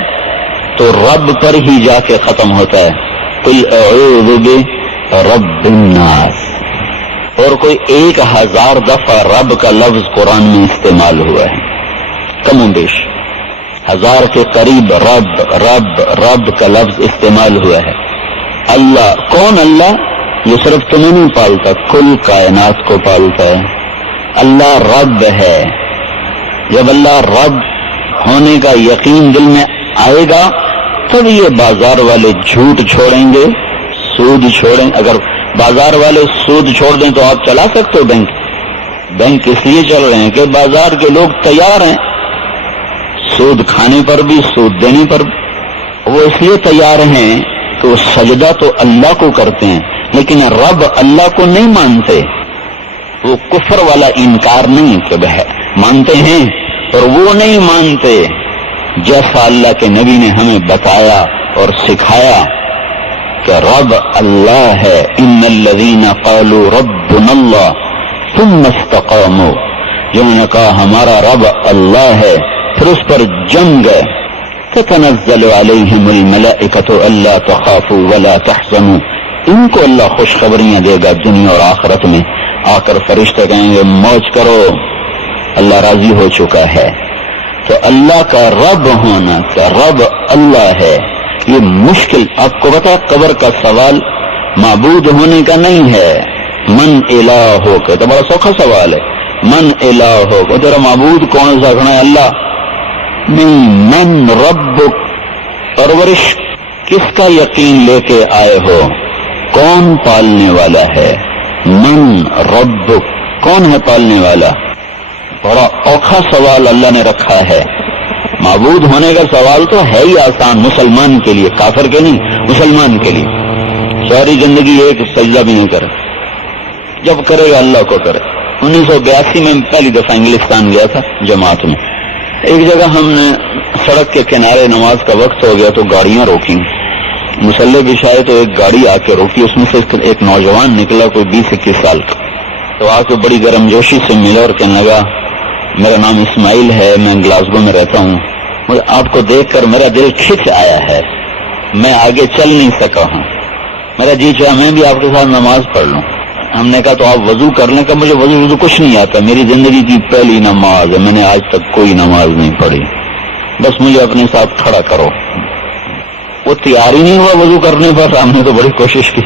تو رب پر ہی جا کے ختم ہوتا ہے. قل اعوذ برب الناس. اور کوئی 1000 دفعہ رب کا لفظ قرآن میں استعمال ہوا ہے، کم و بیش 1000 کے قریب رب کا لفظ استعمال ہوا ہے. اللہ کون؟ اللہ یہ صرف تمہیں نہیں پالتا، کل کائنات کو پالتا ہے. اللہ رب ہے. جب اللہ رب ہونے کا یقین دل میں آئے گا تب یہ بازار والے جھوٹ چھوڑیں گے، سود چھوڑیں. اگر بازار والے سود چھوڑ دیں تو آپ چلا سکتے ہو بینک اس لیے چل رہے ہیں کہ بازار کے لوگ تیار ہیں سود کھانے پر بھی، سود دینے پر. وہ اس لیے تیار ہیں کہ وہ سجدہ تو اللہ کو کرتے ہیں لیکن رب اللہ کو نہیں مانتے. وہ کفر والا انکار نہیں کہ مانتے ہیں اور وہ نہیں مانتے جیسا اللہ کے نبی نے ہمیں بتایا اور سکھایا کہ رب اللہ ہے. ان الذین قالوا ربنا اللہ ثم استقاموا، جنہوں نے کہا ہمارا رب اللہ ہے پھر اس پر جم گئے. تتنزل علیہم الملائکۃ الا تخافوا ولا تحزنوا، ان کو اللہ خوشخبریاں دے گا دنیا اور آخرت میں. آ کر فرشتے کہیں گے موج کرو، اللہ راضی ہو چکا ہے. تو اللہ کا رب ہونا، کہ رب اللہ ہے، یہ مشکل. آپ کو پتا قبر کا سوال معبود ہونے کا نہیں ہے. من الہ ہو کا تو بڑا سوکھا سوال ہے. من الہ ہو کا تیرا معبود کون سا کھڑا ہے؟ اللہ نہیں. من ربک، پرورش کس کا یقین لے کے آئے ہو؟ کون پالنے والا ہے؟ من ربک، کون ہے پالنے والا؟ بڑا اوکھا سوال اللہ نے رکھا ہے. معبود ہونے کا سوال تو ہے ہی آسان مسلمان کے لیے، کافر کے نہیں، مسلمان کے لیے. ساری زندگی ایک سجدہ بھی نہیں کرے، جب کرے گا اللہ کو کرے. 1982 میں پہلی دفعہ انگلستان گیا تھا جماعت میں. ایک جگہ ہم نے سڑک کے کنارے نماز کا وقت ہو گیا تو گاڑیاں روکی، مسلح بچھائے تو ایک گاڑی آ کے روکی. اس میں سے ایک نوجوان نکلا، کوئی 20-21 سال کا. تو آ کے بڑی گرم جوشی سے ملا اور کہنے لگا میرا نام اسماعیل ہے، میں گلاسگو میں رہتا ہوں. مجھے آپ کو دیکھ کر میرا دل کھچ آیا ہے، میں آگے چل نہیں سکا ہوں. میرا جی چاہا میں بھی آپ کے ساتھ نماز پڑھ لوں. ہم نے کہا تو آپ وضو کر لیں. کہ مجھے وضو کچھ نہیں آتا، میری زندگی کی پہلی نماز ہے، میں نے آج تک کوئی نماز نہیں پڑھی، بس مجھے اپنے ساتھ کھڑا کرو. وہ تیار ہی نہیں ہوا وضو کرنے پر. ہم نے تو بڑی کوشش کی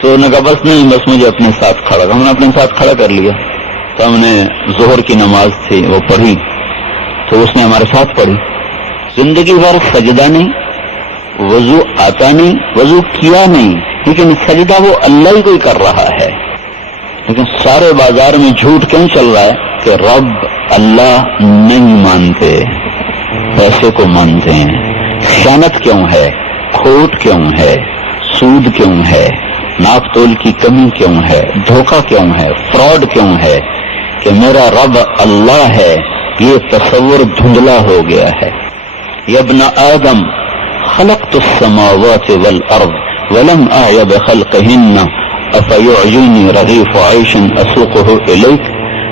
تو انہوں نے کہا بس نہیں، بس مجھے اپنے ساتھ کھڑا. ہم نے اپنے ساتھ کھڑا کر لیا. تو ہم نے ظہر کی نماز تھی وہ پڑھی تو اس نے ہمارے ساتھ پڑھی. زندگی بھر سجدہ نہیں، وضو آتا نہیں، وضو کیا نہیں، لیکن سجدہ وہ اللہ ہی کوئی کر رہا ہے. لیکن سارے بازار میں جھوٹ کیوں چل رہا ہے کہ رب اللہ نہیں مانتے، پیسے کو مانتے ہیں. خیانت کیوں ہے؟ کھوٹ کیوں ہے؟ سود کیوں ہے؟ ناپ تول کی کمی کیوں ہے؟ دھوکہ کیوں ہے؟ فراڈ کیوں ہے؟ کہ میرا رب اللہ ہے، یہ تصور دھندلا ہو گیا ہے. یا ابن آدم خلقت السماوات والارض ولم اعی بخلقہن افیعجونی رغیف عیش اسوقہ الیک.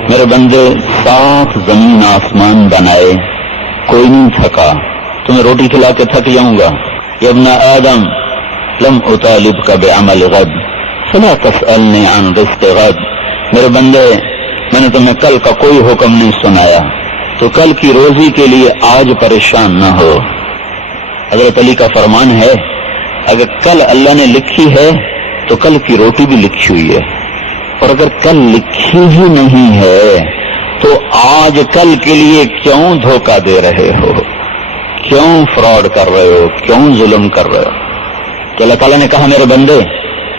میرے بندے 7 زمین آسمان بنائے، کوئی نہیں تھکا، تمہیں روٹی کھلا کے تھک جاؤں گا. یا ابن آدم لم اطالبک بعمل غد فلا تسألنی عن رزق غد. میرے بندے میں نے تمہیں کل کا کوئی حکم نہیں سنایا، تو کل کی روزی کے لیے آج پریشان نہ ہو. حضرت علی کا فرمان ہے اگر کل اللہ نے لکھی ہے تو کل کی روٹی بھی لکھی ہوئی ہے، اور اگر کل لکھی ہی نہیں ہے تو آج کل کے لیے کیوں دھوکہ دے رہے ہو، کیوں فراڈ کر رہے ہو، کیوں ظلم کر رہے ہو. کہ اللہ تعالیٰ نے کہا میرے بندے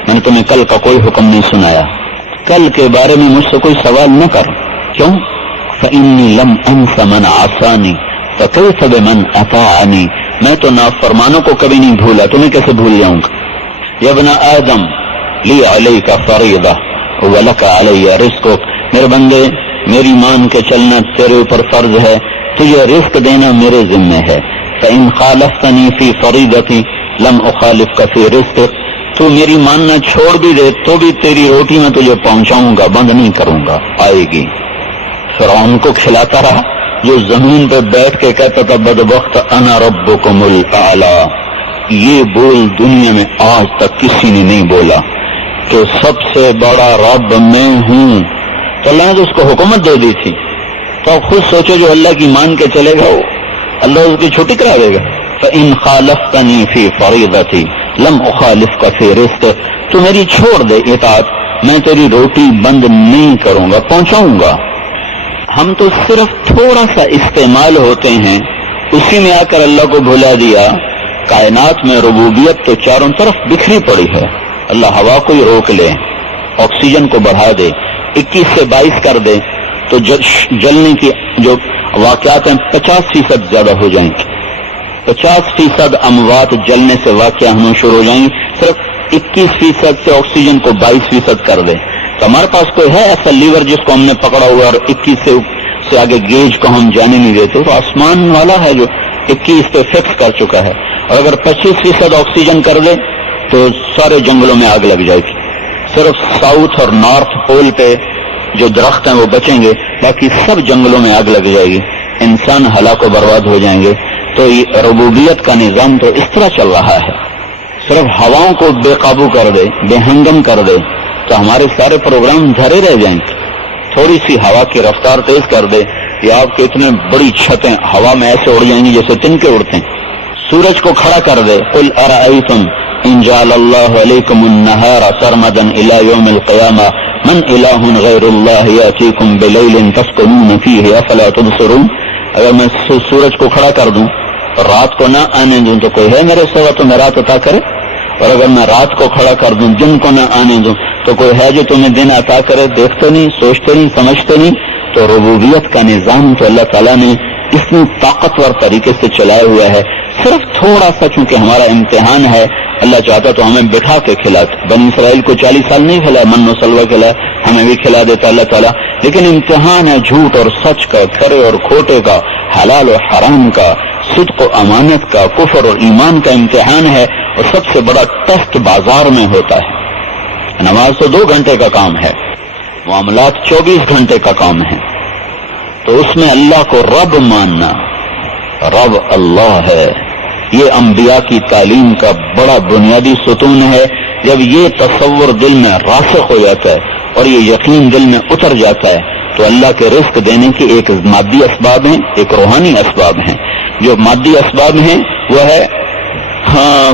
میں نے تمہیں کل کا کوئی حکم نہیں سنایا، کل کے بارے میں مجھ سے کوئی سوال نہ کر. کیوں؟ فإنی لم انس من عصانی فکیف بمن اطاعنی. میں تو نافرمانوں کو کبھی نہیں بھولا، تمہیں کیسے بھول جاؤں گا. یا ابن آدم لی علیک فریضہ ولک علی رزقک. میرے بندے میری مان کے چلنا تیرے اوپر فرض ہے، تجھے رزق دینا میرے ذمہ ہے. فإن خالفتنی فی فریضتی لم اخالفک فی رزقک. تو میری ماننا چھوڑ بھی دے تو بھی تیری روٹی میں تجھے پہنچاؤں گا، بند نہیں کروں گا، آئے گی. فرعون کو کھلاتا رہا جو زمین پہ بیٹھ کے کہتا تھا بدبخت انا ربکم الاعلی. یہ بول دنیا میں آج تک کسی نے نہیں بولا کہ سب سے بڑا رب میں ہوں. تو اللہ نے تو اس کو حکومت دے دی تھی. تو آپ خود سوچو جو اللہ کی مان کے چلے گا وہ اللہ اس کی چھٹی کرا دے گا. فإن خالفتنی فی فریضتی لم اخالفک فی رزقک. تو میری چھوڑ دے اطاعت، میں تیری روٹی بند نہیں کروں گا، پہنچاؤں گا. ہم تو صرف تھوڑا سا استعمال ہوتے ہیں، اسی میں آ کر اللہ کو بھلا دیا. کائنات میں ربوبیت تو چاروں طرف بکھری پڑی ہے. اللہ ہوا کو ہی روک لے، آکسیجن کو بڑھا دے، 21 سے 22 کر دے تو جلنے کی جو واقعات ہیں 50% زیادہ ہو جائیں گے. 50% اموات جلنے سے واقعہ ہونا شروع ہو جائیں گے. صرف 21% سے آکسیجن کو 22% کر دے. تو ہمارے پاس کوئی ہے ایسا لیور جس کو ہم نے پکڑا ہوا اور 21 سے آگے گیج کو ہم جانے نہیں دیتے؟ تو آسمان والا ہے جو 21 پہ فکس کر چکا ہے. اور اگر 25% آکسیجن کر دے تو سارے جنگلوں میں آگ لگ جائے گی. صرف ساؤتھ اور نارتھ پول پہ جو درخت ہیں وہ بچیں گے، باقی سب جنگلوں میں آگ لگ جائے گی، انسان ہلاک و برباد ہو جائیں گے. تو یہ ربوبیت کا نظام تو اس طرح چل رہا ہے. صرف ہواؤں کو بے قابو کر دے، بے ہنگم کر دے تو ہمارے سارے پروگرام دھرے رہ جائیں گے. تھوڑی سی ہوا کی رفتار تیز کر دے یا آپ کے اتنے بڑی چھتیں ہوا میں ایسے اڑ جائیں گی جیسے تنکے اڑتے ہیں. سورج کو کھڑا کر دے، قل ارأیتم ان جعل اللہ علیکم النہار سرمدا الی یوم القیامہ من الہ غیر اللہ یاتیکم بلیل تسکنون فیہ افلا تبصرون. اگر میں سورج کو کھڑا کر دوں اور رات کو نہ آنے دوں تو کوئی ہے میرے سوا تو میں رات عطا کرے؟ اور اگر میں رات کو کھڑا کر دوں دن کو نہ آنے دوں تو کوئی ہے جو تمہیں دن عطا کرے؟ دیکھتے نہیں، سوچتے نہیں، سمجھتے نہیں. تو ربوبیت کا نظام تو اللہ تعالیٰ نے اتنی طاقتور طریقے سے چلایا ہوا ہے. صرف تھوڑا سا چونکہ ہمارا امتحان ہے، اللہ چاہتا تو ہمیں بٹھا کے کھلاتا. بنی اسرائیل کو 40 سال نہیں کھلایا، من و سلوہ کھلایا، ہمیں بھی کھلا دیتا اللہ تعالیٰ. لیکن امتحان ہے جھوٹ اور سچ کا، کھرے اور کھوٹے کا، حلال اور حرام کا، صدق و امانت کا، کفر اور ایمان کا امتحان ہے. اور سب سے بڑا ٹیسٹ بازار میں ہوتا ہے. نماز تو 2 گھنٹے کا کام ہے، معاملات 24 گھنٹے کا کام ہے. تو اس میں اللہ کو رب ماننا، رب اللہ ہے، یہ انبیاء کی تعلیم کا بڑا بنیادی ستون ہے. جب یہ تصور دل میں راسخ ہو جاتا ہے اور یہ یقین دل میں اتر جاتا ہے تو اللہ کے رزق دینے کے ایک مادی اسباب ہیں، ایک روحانی اسباب ہیں. جو مادی اسباب ہیں وہ ہے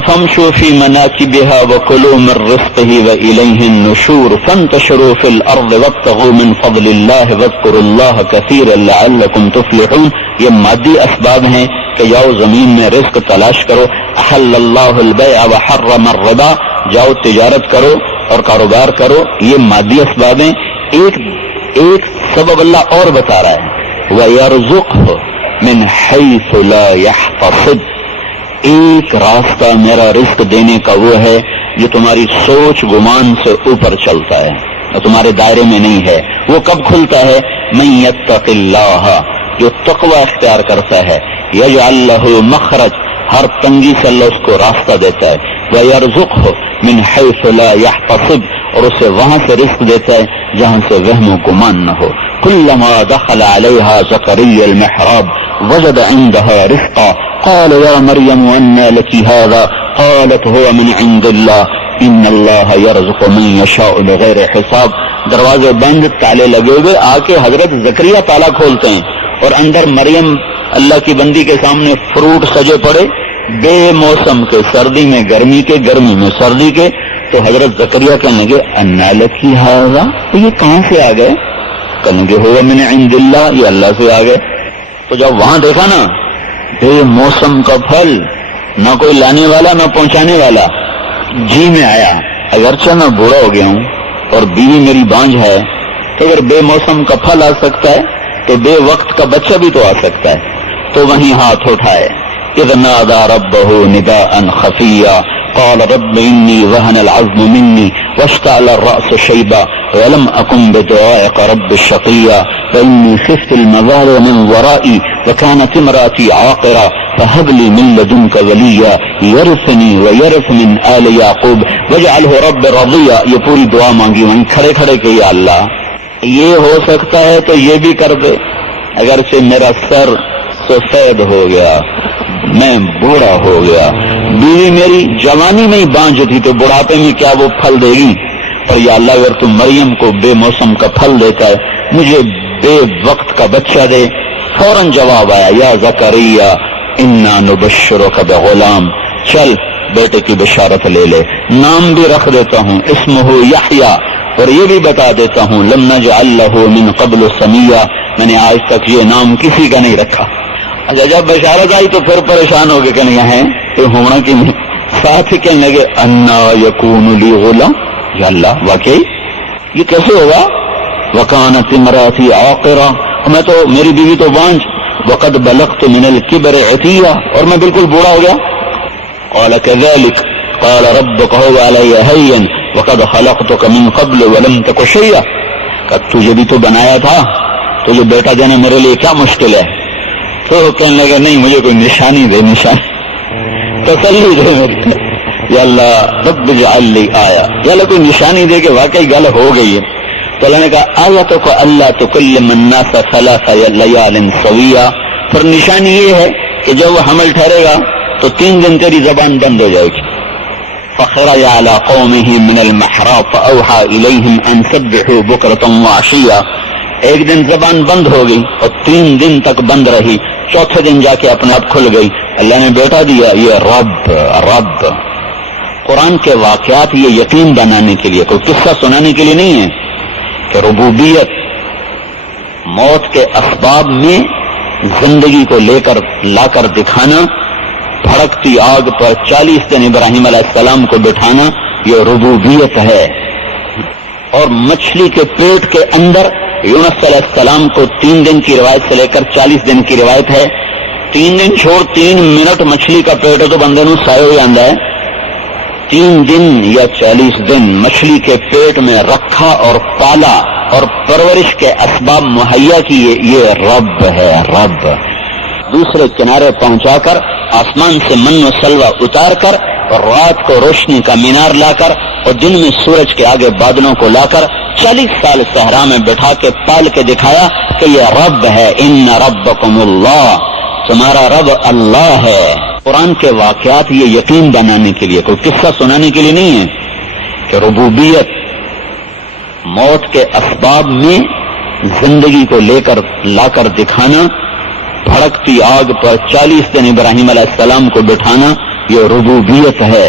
فامشوا فی مناکبها وکلوا من رزقه والیہ النشور فانتشروا فی الارض وابتغوا من فضل اللہ واذکروا اللہ کثیرا لعلکم تفلحون. یہ مادی اسباب ہیں کہ جاؤ زمین میں رزق تلاش کرو. احل اللہ البیع وحرم الربا، جاؤ تجارت کرو اور کاروبار کرو. یہ مادی اسباب ہیں. ایک سبب اللہ اور بتا رہا ہے، وَيَرْزُقْهُ مِنْ حَيْثُ لَا يَحْتَسِبُ. ایک راستہ میرا رزق دینے کا وہ ہے جو تمہاری سوچ گمان سے اوپر چلتا ہے اور تمہارے دائرے میں نہیں ہے. وہ کب کھلتا ہے؟ مَن يَتَّقِ اللَّهَ، جو تقوی اختیار کرتا ہے، يَجْعَل لَّهُ مَخْرَجَ، ہر تنگی سے اللہ اس کو راستہ دیتا ہے. وَيَرْزُقْهُ مِنْ حَيْثُ لَا يَحْتَسِبُ، اور اسے وہاں سے رزق دیتا ہے جہاں سے وہم و گمان نہ ہو. كُلَّمَا دَخَلَ عَلَيْهَا زَكَرِيَّا الْمِحْرَابَ وَجَدَ عِندَهَا رِزْقًا قال يا مريم أنى لك هذا قالت هو من عند الله إن الله يرزق من يشاء بغير حساب. دروازے بند، تالے لگے ہوئے، آ کے حضرت زکریا تالا کھولتے ہیں اور اندر مریم اللہ کی بندی کے سامنے فروٹ سجے پڑے، بے موسم کے، سردی میں گرمی کے، گرمی میں سردی کے. تو حضرت زکریا کہنے لگے أنى لك هذا، یہ کہاں سے آ گئے؟ کہنے لگے هو من عند الله، یہ اللہ سے آ گئے. تو جب وہاں دیکھا نا بے موسم کا پھل، نہ کوئی لانے والا نہ پہنچانے والا، جی میں آیا اگرچہ میں بوڑھا ہو گیا ہوں اور بیوی میری بانجھ ہے، تو اگر بے موسم کا پھل آ سکتا ہے تو بے وقت کا بچہ بھی تو آ سکتا ہے. تو وہیں ہاتھ اٹھائے. اذ نادى ربه نداء خفيا قال رب إني وهن العظم مني واشتعل الرأس شيبا ولم أكن بدعائك رب الشقيا فإني خفت الموالي من ورائي وكانت امرأتي عاقرا فهب لي من لدنك وليا يرثني ويرث من آل يعقوب واجعله رب رضيا. یہ پوری دعا مانگی وہیں کھڑے کھڑے کہ یا اللہ یہ ہو سکتا ہے تو یہ بھی کر دے. اگرچہ میرا سر سفید ہو گیا، میں بوڑھا ہو گیا، بیوی میری جوانی میں ہی بانجھ تھی تو بڑھاپے میں کیا وہ پھل دے گی؟ اور یا اللہ اگر تم مریم کو بے موسم کا پھل دیتا ہے، مجھے بے وقت کا بچہ دے. فوراً جواب آیا یا زکریا انا نبشرک بغلام، چل بیٹے کی بشارت لے لے، نام بھی رکھ دیتا ہوں اسمہ یحییٰ، اور یہ بھی بتا دیتا ہوں لم نجعل لہ من قبل سمیہ، میں نے آج تک یہ نام کسی کا نہیں رکھا. اچھا جب بشارت آئی تو پھر پریشان ہو کے کہنے لگے ہیں یہ ہونا کہ نہیں. ساتھ ہی کہنے لگے انا یکون لی غلام، یا اللہ واقعی یہ کیسے ہوگا؟ وکانت امراتی عاقرا، میں تو میری بیوی تو بانجھ، وقد بلغت من الکبر عتیہ، اور میں بالکل بوڑھا ہو گیا. قال كذلك قال ربك هو علي هين وقد خلقتك من قبل ولم تك شيئا، کہ تجھے بھی تو بنایا تھا، تجھے بیٹا دینا میرے لیے کیا مشکل ہے؟ تو کہنے لگا نہیں مجھے کوئی نشانی دے، نشانی تسلی دے میری. یا اللہ رب اجعل لی آیا، یا اللہ کوئی نشانی دے کہ واقعی گل ہو گئی ہے. تو اللہ نے کہا آیتک اللہ تکلم الناس ثلاث لیال سویا، پھر نشانی یہ ہے کہ جب وہ حمل ٹھہرے گا تو 3 دن تیری زبان بند ہو جائے گی. فخرج على قومه من المحراب فأوحى إليهم أن سبحوا بكرة وعشيا. ایک دن زبان بند ہو گئی اور 3 دن تک بند رہی، چوتھے دن جا کے اپنے آپ کھل گئی. اللہ نے بیٹا دیا یہ رب. قرآن کے واقعات یہ یقین بنانے کے لیے، کوئی قصہ سنانے کے لیے نہیں ہے کہ ربوبیت موت کے اسباب میں زندگی کو لے کر لا کر دکھانا، بھڑکتی آگ پر 40 دن ابراہیم علیہ السلام کو بٹھانا، یہ ربوبیت ہے. اور مچھلی کے پیٹ کے اندر یونس علیہ السلام کو 3 دن کی روایت سے لے کر 40 دن کی روایت ہے. 3 دن چھوڑ 3 منٹ مچھلی کا پیٹ ہے تو بندے نو سایہ ہو جاتا ہے. 3 دن یا 40 دن مچھلی کے پیٹ میں رکھا اور پالا اور پرورش کے اسباب مہیا کیے، یہ رب ہے رب. دوسرے کنارے پہنچا کر آسمان سے من و سلوہ اتار کر اور رات کو روشنی کا مینار لا کر اور دن میں سورج کے آگے بادلوں کو لا کر 40 سال صحرا میں بٹھا کے پال کے دکھایا کہ یہ رب ہے. ان ربکم اللہ، تمہارا رب اللہ ہے. قرآن کے واقعات یہ یقین بنانے کے لیے، کوئی قصہ سنانے کے لیے نہیں ہے کہ ربوبیت موت کے اسباب میں زندگی کو لے کر لا کر دکھانا، بھڑکتی آگ پر 40 دن ابراہیم علیہ السلام کو بٹھانا، یہ ربوبیت ہے.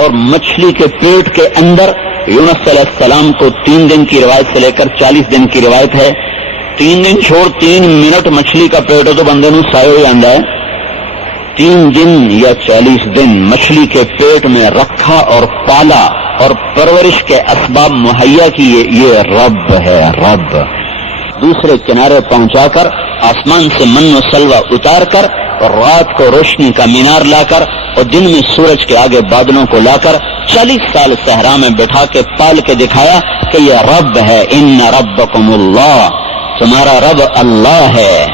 اور مچھلی کے پیٹ کے اندر یونس علیہ السلام کو 3 دن کی روایت سے لے کر 40 دن کی روایت ہے. 3 دن چھوڑ 3 منٹ مچھلی کا پیٹ ہے تو بندے نو سایہ ہو جاتا ہے. 3 دن یا 40 دن مچھلی کے پیٹ میں رکھا اور پالا اور پرورش کے اسباب مہیا کیے، یہ رب ہے رب. دوسرے کنارے پہنچا کر آسمان سے من و سلوہ اتار کر اور رات کو روشنی کا مینار لا کر اور دن میں سورج کے آگے بادلوں کو لا کر 40 سال صحرا میں بٹھا کے پال کے دکھایا کہ یہ رب ہے. ان ربکم اللہ، تمہارا رب اللہ ہے.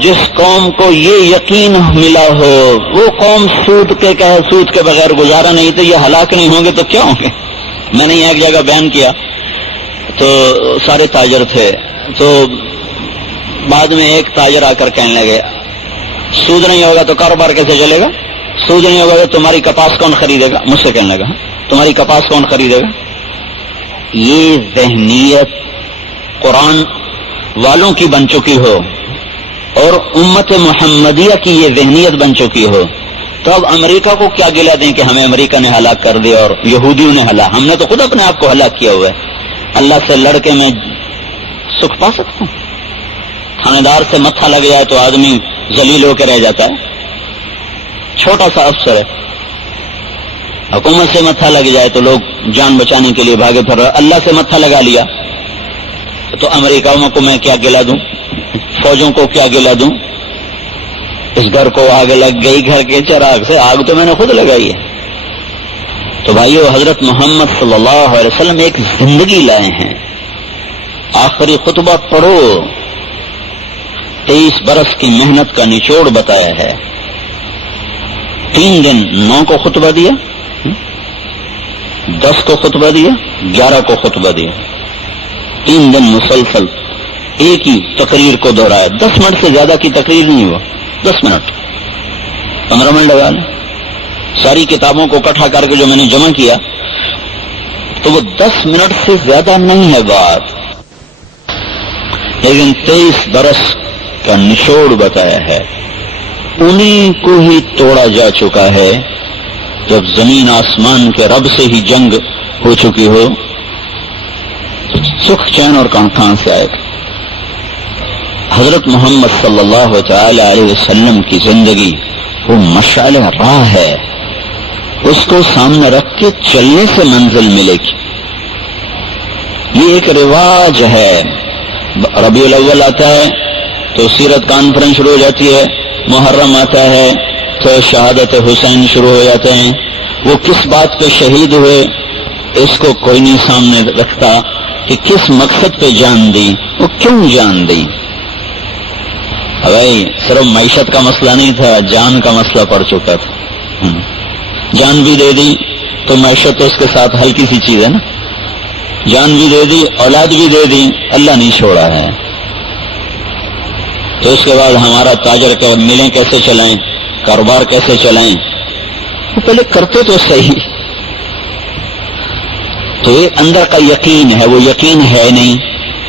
جس قوم کو یہ یقین ملا ہو وہ قوم سود کے بغیر گزارا نہیں تو یہ ہلاک نہیں ہوں گے تو کیا ہوں گے. میں نے ایک جگہ بیان کیا تو سارے تاجر تھے، تو بعد میں ایک تاجر آ کر کہنے لگے سود نہیں ہوگا تو کاروبار کیسے چلے گا، سود نہیں ہوگا تو تمہاری کپاس کون خریدے گا. مجھ سے کہنے لگا تمہاری کپاس کون خریدے گا. یہ ذہنیت قرآن والوں کی بن چکی ہو اور امت محمدیہ کی یہ ذہنیت بن چکی ہو تو اب امریکہ کو کیا گلا دیں کہ ہمیں امریکہ نے ہلاک کر دیا اور یہودیوں نے ہلاک. ہم نے تو خود اپنے آپ کو ہلاک کیا ہوا ہے. اللہ سے لڑ کے میں سکھ پا سکتا ہوں. تھانے دار سے متھا لگ جائے تو آدمی ذلیل ہو کے رہ جاتا ہے. چھوٹا سا افسر ہے، حکومت سے متھا لگ جائے تو لوگ جان بچانے کے لیے بھاگے پھر رہے. اللہ سے متھا لگا لیا تو امریکاؤں کو میں کیا گلا دوں، فوجوں کو کیا گلا دوں. اس گھر کو آگ لگ گئی، گھر کے چراغ سے آگ تو میں نے خود لگائی ہے. تو بھائیو، حضرت محمد صلی اللہ علیہ وسلم ایک زندگی لائے ہیں. آخری خطبہ پڑھو، 23 برس کی محنت کا نچوڑ بتایا ہے. 3 دن 9 کو خطبہ دیا، 10 کو خطبہ دیا، 11 کو خطبہ دیا. 3 دن مسلسل ایک ہی تقریر کو دہرایا. 10 منٹ سے زیادہ کی تقریر نہیں ہوا، 10 منٹ 15 منٹ لگا لیں. ساری کتابوں کو اکٹھا کر کے جو میں نے جمع کیا تو وہ 10 منٹ سے زیادہ نہیں ہے بات، لیکن 23 برس کا نچوڑ بتایا ہے. انہیں کو ہی توڑا جا چکا ہے جب زمین آسمان کے رب سے ہی جنگ ہو چکی ہو تو سکھ چین اور کہاں سے آئے گا. حضرت محمد صلی اللہ تعالی علیہ وسلم کی زندگی وہ مشعل راہ ہے، اس کو سامنے رکھ کے چلنے سے منزل ملے گی. یہ ایک رواج ہے. ربیع الاول آتا ہے تو سیرت کانفرنس شروع ہو جاتی ہے، محرم آتا ہے تو شہادت حسین شروع ہو جاتے ہیں. وہ کس بات پہ شہید ہوئے اس کو کوئی نہیں سامنے رکھتا کہ کس مقصد پہ جان دی، وہ کیوں جان دی. بھائی صرف معیشت کا مسئلہ نہیں تھا، جان کا مسئلہ پڑ چکا تھا. جان بھی دے دی تو معیشت تو اس کے ساتھ ہلکی سی چیز ہے نا، جان بھی دے دی، اولاد بھی دے دی، اللہ نہیں چھوڑا ہے۔ تو اس کے بعد ہمارا تاجر کا ملیں کیسے چلائیں، کاروبار کیسے چلائیں، وہ پہلے کرتے تو صحیح۔ تو یہ اندر کا یقین ہے، وہ یقین ہے نہیں،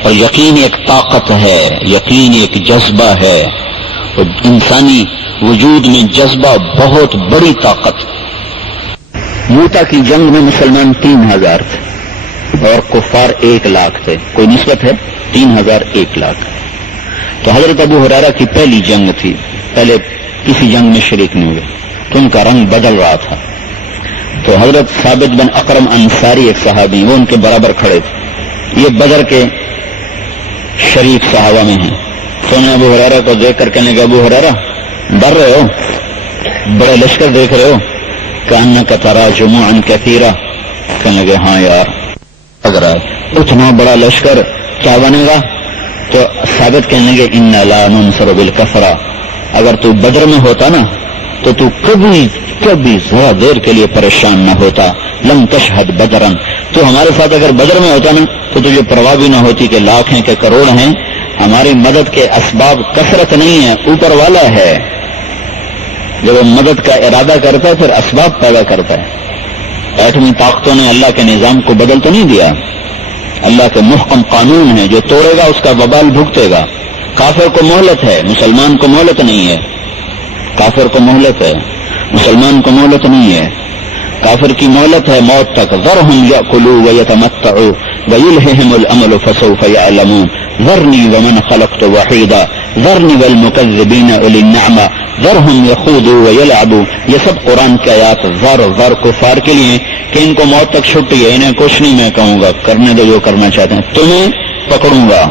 اور یقین ایک طاقت ہے، یقین ایک جذبہ ہے، اور انسانی وجود میں جذبہ بہت بڑی طاقت۔ موتا کی جنگ میں مسلمان 3000 تھے اور کفار 1 لاکھ تھے، کوئی نسبت ہے؟ 3000 1 لاکھ۔ تو حضرت ابو ہریرہ کی پہلی جنگ تھی، پہلے کسی جنگ میں شریک نہیں ہوئے، تو ان کا رنگ بدل رہا تھا۔ تو حضرت ثابت بن اکرم انصاری ایک صحابی، وہ ان کے برابر کھڑے تھے، یہ بدر کے شریف صحابہ میں ہیں۔ تو انہیں ابو ہریرہ کو دیکھ کر کہنے لگے، ابو ہریرہ ڈر رہے ہو؟ بڑے لشکر دیکھ رہے ہو؟ کأنک تری جموعا کثیرا، کہنے لگے ہاں یار اگر اتنا بڑا لشکر کیا بنے گا؟ تو ثابت کہنے لگے انا لا ننصر بالکثرہ، اگر تو بدر میں ہوتا نا تو تو کبھی ذرا دیر کے لیے پریشان نہ ہوتا، لم تشہد بدرن، تو ہمارے ساتھ اگر بدر میں ہوتا نا تو تجھے پرواہ بھی نہ ہوتی کہ لاکھ ہیں کہ کروڑ ہیں، ہماری مدد کے اسباب کثرت نہیں ہے، اوپر والا ہے، جب وہ مدد کا ارادہ کرتا ہے پھر اسباب پیدا کرتا ہے۔ ایٹمی طاقتوں نے اللہ کے نظام کو بدل تو نہیں دیا، اللہ کے محکم قانون ہے، جو توڑے گا اس کا وبال بھگتے گا۔ کافر کو مہلت ہے، مسلمان کو مہلت نہیں ہے، کافر کو مہلت ہے، مسلمان کو مہلت نہیں ہے۔ کافر کی مہلت ہے موت تک، ذرہم یأکلوا ویتمتعوا ویلہہم الامل فسوف یعلمون ذرنی ومن خلقت وحیدا ذرنی والمکذبین اولی النعمہ ذرہم یخوضوا ویلعبوا، یہ سب قرآن کی آیات ذر کفار کے لیے کہ ان کو موت تک چھٹی ہے، انہیں کچھ نہیں میں کہوں گا، کرنے دو جو کرنا چاہتے ہیں، تمہیں پکڑوں گا۔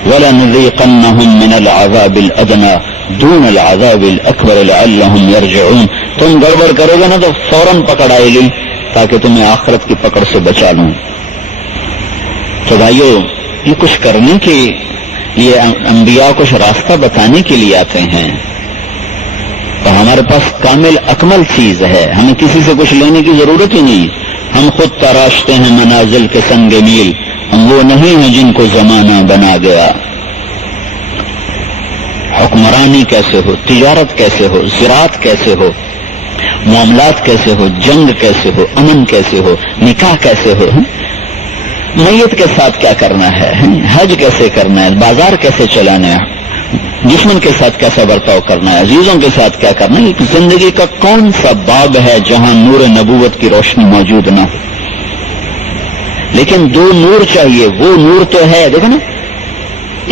وَلَنُذِيقَنَّهُم مِّنَ الْعَذَابِ الْأَدْنَىٰ دُونَ الْعَذَابِ الْأَكْبَرِ لَعَلَّهُمْ يَرْجِعُونَ، تم گڑبڑ کرو گے نا تو فوراً پکڑ آئے گی تاکہ تمہیں آخرت کی پکڑ سے بچا لوں۔ تو بھائیو، یہ کچھ کرنے کے، یہ انبیاء کچھ راستہ بتانے کے لیے آتے ہیں، تو ہمارے پاس کامل اکمل چیز ہے، ہمیں کسی سے کچھ لینے کی ضرورت ہی نہیں، ہم خود تراشتے ہیں منازل کے سنگ میل، ہم وہ نہیں ہیں جن کو زمانہ بنا گیا۔ حکمرانی کیسے ہو، تجارت کیسے ہو، زراعت کیسے ہو، معاملات کیسے ہو، جنگ کیسے ہو، امن کیسے ہو، نکاح کیسے ہو، میت کے ساتھ کیا کرنا ہے، حج کیسے کرنا ہے، بازار کیسے چلانا ہے، دشمن کے ساتھ کیسا برتاؤ کرنا ہے، عزیزوں کے ساتھ کیا کرنا ہے۔ ایک زندگی کا کون سا باب ہے جہاں نور نبوت کی روشنی موجود نہ ہو؟ لیکن 2 نور چاہیے، وہ نور تو ہے، دیکھو نا،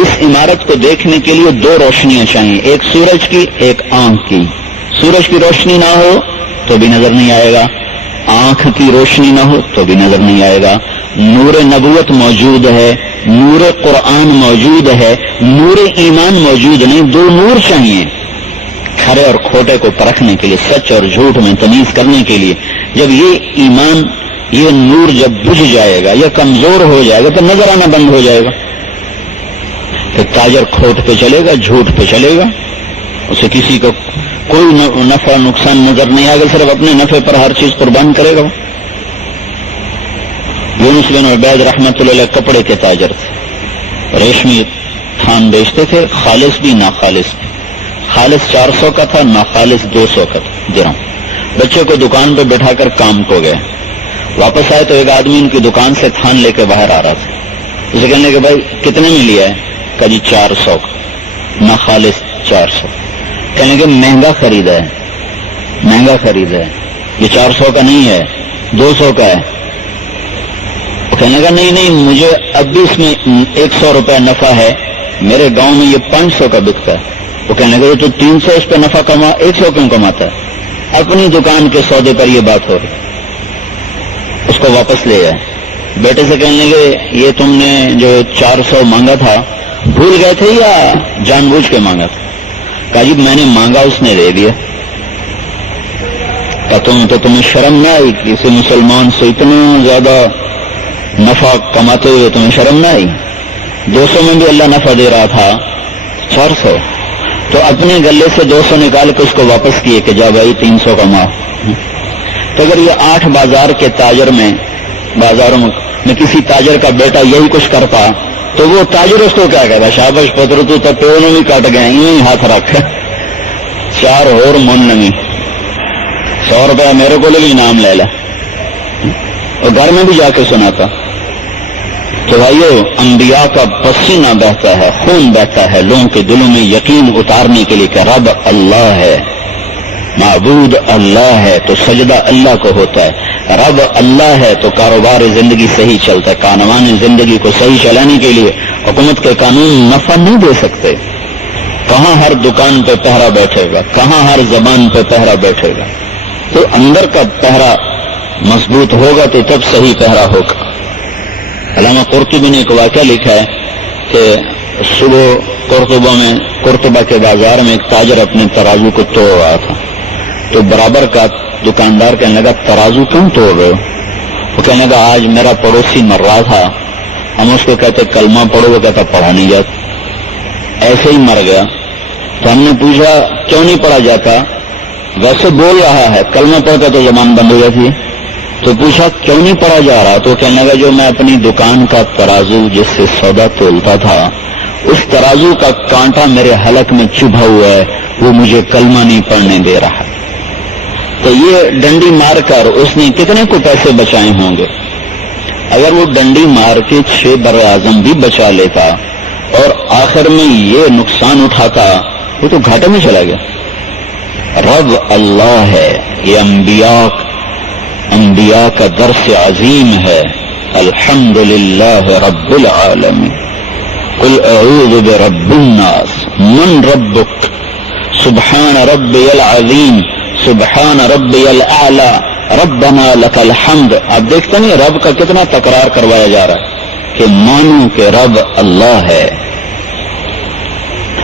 اس عمارت کو دیکھنے کے لیے 2 روشنیاں چاہیے، ایک سورج کی، ایک آنکھ کی۔ سورج کی روشنی نہ ہو تو بھی نظر نہیں آئے گا، آنکھ کی روشنی نہ ہو تو بھی نظر نہیں آئے گا۔ نور نبوت موجود ہے، نور قرآن موجود ہے، نور ایمان موجود نہیں، 2 نور چاہیے کھرے اور کھوٹے کو پرکھنے کے لیے، سچ اور جھوٹ میں تمیز کرنے کے لیے۔ جب یہ ایمان، یہ نور جب بجھ جائے گا یا کمزور ہو جائے گا تو نظر آنا بند ہو جائے گا، پھر تاجر کھوٹ پہ چلے گا، جھوٹ پہ چلے گا، اسے کسی کو کوئی نفع نقصان نظر نہیں آئے گا، صرف اپنے نفع پر ہر چیز قربان کرے گا۔ یونس بن عبید رحمۃ اللہ علیہ کپڑے کے تاجر تھے، ریشمی تھان بیچتے تھے، خالص بھی ناخالص بھی، خالص 400 کا تھا، ناخالص 200 کا درہم۔ بچے کو دکان پہ بٹھا کر کام کو گئے، واپس آئے تو ایک آدمی ان کی دکان سے تھان لے کے باہر آ رہا تھا، اسے کہنے کہ بھائی کتنے میں لیا ہے؟ کہا جی 400 کا، ناخالص 400۔ کہنے کہ مہنگا خریدا ہے، مہنگا خریدا ہے، یہ 400 کا نہیں ہے، 200 کا ہے۔ کہنے کا نہیں مجھے اب بھی اس میں 100 روپے نفع ہے، میرے گاؤں میں یہ 500 کا بکتا ہے۔ وہ کہنے لگا تو 300 اس پہ نفع کما، 100 کیوں کماتا ہے؟ اپنی دکان کے سودے پر یہ بات ہو رہی، اس کو واپس لے آئے۔ بیٹے سے کہنے لگے یہ تم نے جو 400 مانگا تھا بھول گئے تھے یا جان بوجھ کے مانگا تھا؟ کہا جی میں نے مانگا، اس نے دے دیا۔ کہ تمہیں شرم نہ آئی کسی مسلمان سے اتنا زیادہ نفع کماتے ہوئے تمہیں شرم نہ آئی؟ 200 میں بھی اللہ نفع دے رہا تھا، 400 تو اپنے گلے سے 200 نکال کے اس کو واپس کیے کہ جا بھائی 300 کما۔ تو اگر یہ 8 بازار کے بازاروں میں کسی تاجر کا بیٹا یہی کچھ کرتا تو وہ تاجر اس کو کیا کہتا؟ شابش پتر تو پیڑوں میں بھی کٹ گئے، یوں ہاتھ رکھ 4 اور من نہیں، 100 روپیہ میرے کو لے انعام لے لے، اور گھر میں بھی جا کے سناتا۔ تو بھائیو، انبیاء کا پسینہ بہتا ہے، خون بہتا ہے لوگوں کے دلوں میں یقین اتارنے کے لیے کہ رب اللہ ہے، معبود اللہ ہے، تو سجدہ اللہ کو ہوتا ہے، رب اللہ ہے تو کاروبار زندگی صحیح چلتا ہے۔ قانون زندگی کو صحیح چلانے کے لیے حکومت کے قانون نفع نہیں دے سکتے۔ کہاں ہر دکان پہ پہرا بیٹھے گا، کہاں ہر زبان پہ پہرا بیٹھے گا؟ تو اندر کا پہرا مضبوط ہوگا تو تب صحیح پہرا ہوگا۔ علامہ قرطبی نے ایک واقعہ لکھا ہے کہ صبح قرطبہ کے بازار میں ایک تاجر اپنے ترازو کو توڑ رہا تھا، تو برابر کا دکاندار کہنے لگا ترازو کیوں توڑ رہے ہو؟ وہ کہنے لگا آج میرا پڑوسی مر رہا تھا، ہم اس کو کہتے کلمہ پڑھو، وہ کہتا پڑھا نہیں جاتا، ایسے ہی مر گیا۔ تو ہم نے پوچھا کیوں نہیں پڑھا جاتا؟ ویسے بول رہا ہے، کلمہ پڑھتا تو زبان بند ہو جاتی ہے۔ تو پوچھا کیوں نہیں پڑھا جا رہا؟ تو کہنے لگا جو میں اپنی دکان کا ترازو جس سے سودا تولتا تھا، اس ترازو کا کانٹا میرے حلق میں چبھا ہوا ہے، وہ مجھے کلمہ نہیں پڑھنے دے رہا۔ تو یہ ڈنڈی مار کر اس نے کتنے کو پیسے بچائے ہوں گے؟ اگر وہ ڈنڈی مار کے 6 بر اعظم بھی بچا لیتا اور آخر میں یہ نقصان اٹھاتا، وہ تو گھاٹے میں چلا گیا۔ رب اللہ ہے، یہ انبیاء کا درس عظیم ہے۔ الحمدللہ رب العالمین، قل اعوذ برب الناس، من ربک، سبحان ربی العظیم، سبحان ربی الاعلی، ربنا لک الحمد۔ آپ دیکھتے نہیں رب کا کتنا تکرار کروایا جا رہا ہے کہ مانو کہ رب اللہ ہے۔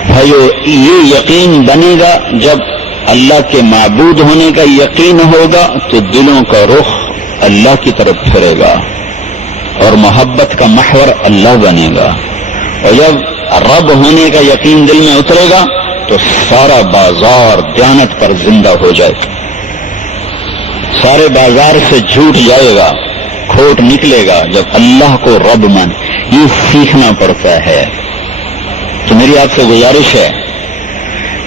بھائیو، یہ یقین بنے گا جب اللہ کے معبود ہونے کا یقین ہوگا تو دلوں کا رخ اللہ کی طرف پھرے گا اور محبت کا محور اللہ بنے گا، اور جب رب ہونے کا یقین دل میں اترے گا تو سارا بازار دیانت پر زندہ ہو جائے گا، سارے بازار سے جھوٹ جائے گا، کھوٹ نکلے گا جب اللہ کو رب مان۔ یہ سیکھنا پڑتا ہے۔ تو میری آپ سے گزارش ہے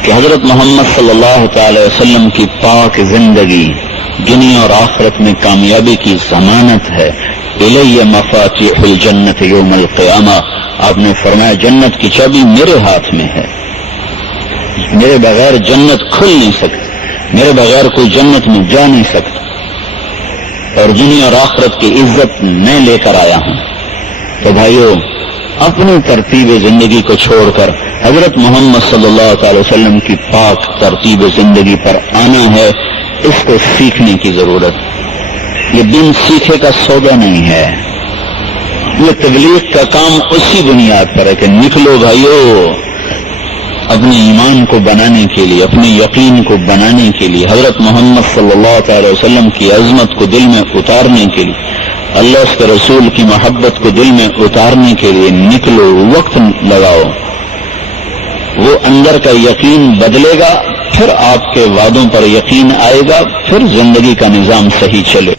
کہ حضرت محمد صلی اللہ تعالی وسلم کی پاک زندگی دنیا اور آخرت میں کامیابی کی ضمانت ہے۔ الی مفاتیح الجنت یوم القیامہ، آپ نے فرمایا جنت کی چابی میرے ہاتھ میں ہے، میرے بغیر جنت کھل نہیں سکتی، میرے بغیر کوئی جنت میں جا نہیں سکتا، اور دنیا اور آخرت کی عزت میں لے کر آیا ہوں۔ تو بھائیو، اپنی ترتیب زندگی کو چھوڑ کر حضرت محمد صلی اللہ تعالی وسلم کی پاک ترتیب زندگی پر آنا ہے، اس کو سیکھنے کی ضرورت۔ یہ دن سیکھے کا سودا نہیں ہے، یہ تبلیغ کا کام اسی بنیاد پر ہے کہ نکلو بھائیو، اپنے ایمان کو بنانے کے لیے، اپنے یقین کو بنانے کے لیے، حضرت محمد صلی اللہ تعالی وسلم کی عظمت کو دل میں اتارنے کے لیے، اللہ اس کے رسول کی محبت کو دل میں اتارنے کے لیے نکلو، وقت لگاؤ۔ وہ اندر کا یقین بدلے گا، پھر آپ کے وعدوں پر یقین آئے گا، پھر زندگی کا نظام صحیح چلے۔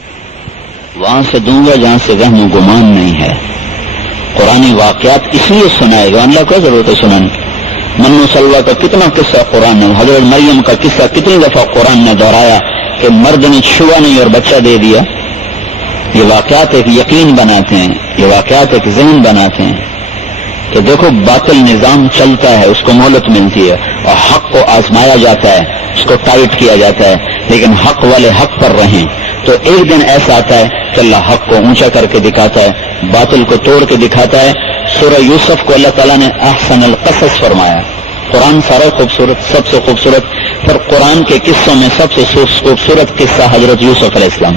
وہاں سے دوں گا جہاں سے وہم و گمان نہیں ہے۔ قرآنی واقعات اس لیے سنائے گا، اللہ کو ضرورت ہے سنانے کی۔ منو سلوا کا کتنا قصہ قرآن نے، حضرت مریم کا قصہ کتنی دفعہ قرآن نے دہرایا کہ مرد نے چھوا نہیں اور بچہ دے دیا۔ یہ واقعات ایک یقین بناتے ہیں، یہ واقعات ایک ذہن بناتے ہیں کہ دیکھو باطل نظام چلتا ہے، اس کو مہلت ملتی ہے، اور حق کو آزمایا جاتا ہے، اس کو ٹائٹ کیا جاتا ہے، لیکن حق والے حق پر رہیں تو ایک دن ایسا آتا ہے کہ اللہ حق کو اونچا کر کے دکھاتا ہے، باطل کو توڑ کے دکھاتا ہے۔ سورہ یوسف کو اللہ تعالیٰ نے احسن القصص فرمایا۔ قرآن سارا خوبصورت، سب سے خوبصورت، پھر قرآن کے قصوں میں سب سے خوبصورت قصہ حضرت یوسف علیہ السلام۔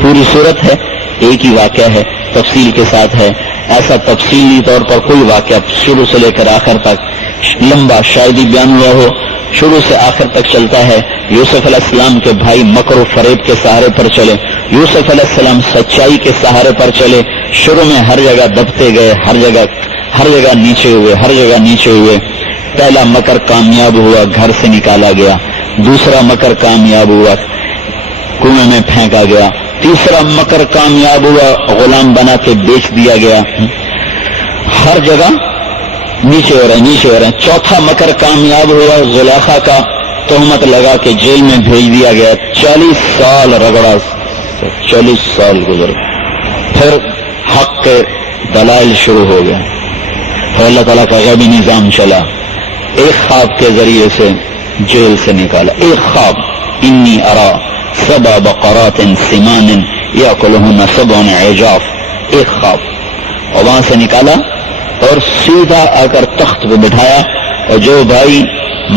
پوری صورت ہے، ایک ہی واقعہ ہے، تفصیل کے ساتھ ہے، ایسا تفصیلی طور پر کوئی واقعہ شروع سے لے کر آخر تک لمبا شاید ہی بیان ہوا ہو، شروع سے آخر تک چلتا ہے۔ یوسف علیہ السلام کے بھائی مکر و فریب کے سہارے پر چلے، یوسف علیہ السلام سچائی کے سہارے پر چلے، شروع میں ہر جگہ دبتے گئے، ہر جگہ نیچے ہوئے، ہر جگہ نیچے ہوئے۔ پہلا مکر کامیاب ہوا، گھر سے نکالا گیا، دوسرا مکر کامیاب ہوا، کنویں میں پھینکا گیا. تیسرا مکر کامیاب ہوا, غلام بنا کے بیچ دیا گیا. ہر جگہ نیچے ہو رہے ہیں. چوتھا مکر کامیاب ہوا, زلیخا کا تہمت لگا کے جیل میں بھیج دیا گیا. 40 سال رگڑا, 40 سال گزر. پھر حق کے دلائل شروع ہو گئے. پھر اللہ تعالیٰ کا غیبی نظام چلا. ایک خواب کے ذریعے سے جیل سے نکالا. ایک خواب, انی ارا 7 بقرات سمان یاکلہن 7 عجاف. ایک خواب, اور وہاں سے نکالا اور سیدھا آ کر تخت پہ بٹھایا, اور جو بھائی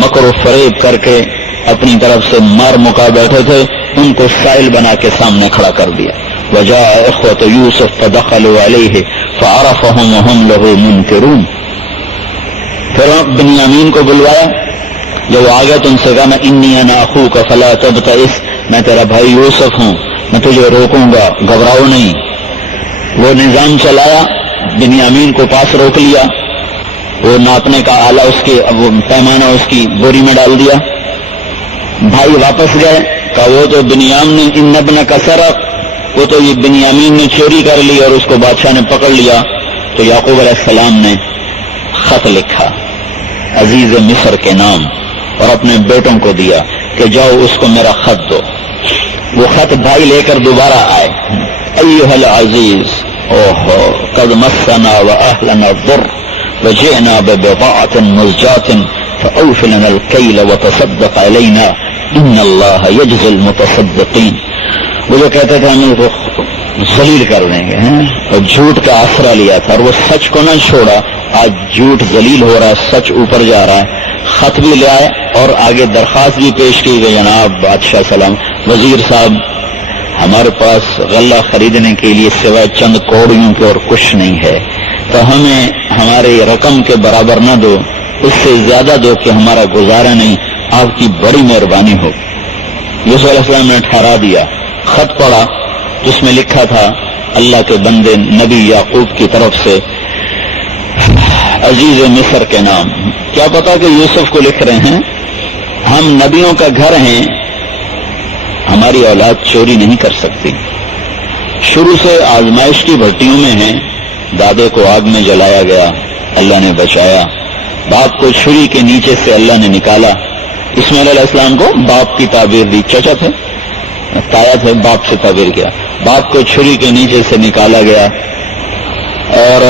مکر و فریب کر کے اپنی طرف سے مار مکا بیٹھے تھے ان کو سائل بنا کے سامنے کھڑا کر دیا. وجاء اخوة یوسف فدخلوا علیہ فعرفهم وهم له منکرون. پھر بنیامین کو بلوایا. جب وہ آگیا تو ان سے کہا میں انی انا اخوک فلا تبتئس, میں تیرا بھائی یوسف ہوں, میں تجھے روکوں گا, گھبراؤ نہیں. وہ نظام چلایا, بنیامین کو پاس روک لیا. وہ ناپنے کا آلہ اس کے, وہ پیمانہ اس کی بوری میں ڈال دیا. بھائی واپس گئے, کہا وہ تو بنیامین نے ان ابنک سرق, وہ تو یہ بنیامین نے چوری کر لی اور اس کو بادشاہ نے پکڑ لیا. تو یعقوب علیہ السلام نے خط لکھا عزیز مصر کے نام اور اپنے بیٹوں کو دیا کہ جاؤ اس کو میرا خط دو. وہ خط بھائی لے کر دوبارہ آئے. ایھا العزیز اوہو قد مسنا واہلنا الضر وجئنا ببضاعة مزجاة فأوف لنا الكيل وتصدق علينا ان اللہ یجزی المتصدقین. وہ جو کہتے تھے ہم کو ذلیل کر دیں گے, اور جھوٹ کا آسرا لیا تھا اور وہ سچ کو نہ چھوڑا. آج جھوٹ ذلیل ہو رہا ہے, سچ اوپر جا رہا ہے. خط بھی لے آئے اور آگے درخواست بھی پیش کی گئی, جناب بادشاہ سلام, وزیر صاحب ہمارے پاس غلہ خریدنے کے لیے سوائے چند کوڑیوں کے اور کچھ نہیں ہے, تو ہمیں ہمارے رقم کے برابر نہ دو, اس سے زیادہ دو کہ ہمارا گزارا نہیں, آپ کی بڑی مہربانی ہو. یوسف علیہ السلام نے ٹھہرا دیا. خط پڑھا جس میں لکھا تھا اللہ کے بندے نبی یعقوب کی طرف سے عزیز مصر کے نام. کیا پتا کہ یوسف کو لکھ رہے ہیں ہم نبیوں کا گھر ہیں, ہماری اولاد چوری نہیں کر سکتی. شروع سے آزمائش کی بھٹیوں میں ہیں. دادے کو آگ میں جلایا گیا, اللہ نے بچایا. باپ کو چھری کے نیچے سے اللہ نے نکالا. اسماعیل علیہ السلام کو باپ کی تعبیر دی, چچا تھے, تایا تھے, باپ سے تعبیر کیا. باپ کو چھری کے نیچے سے نکالا گیا اور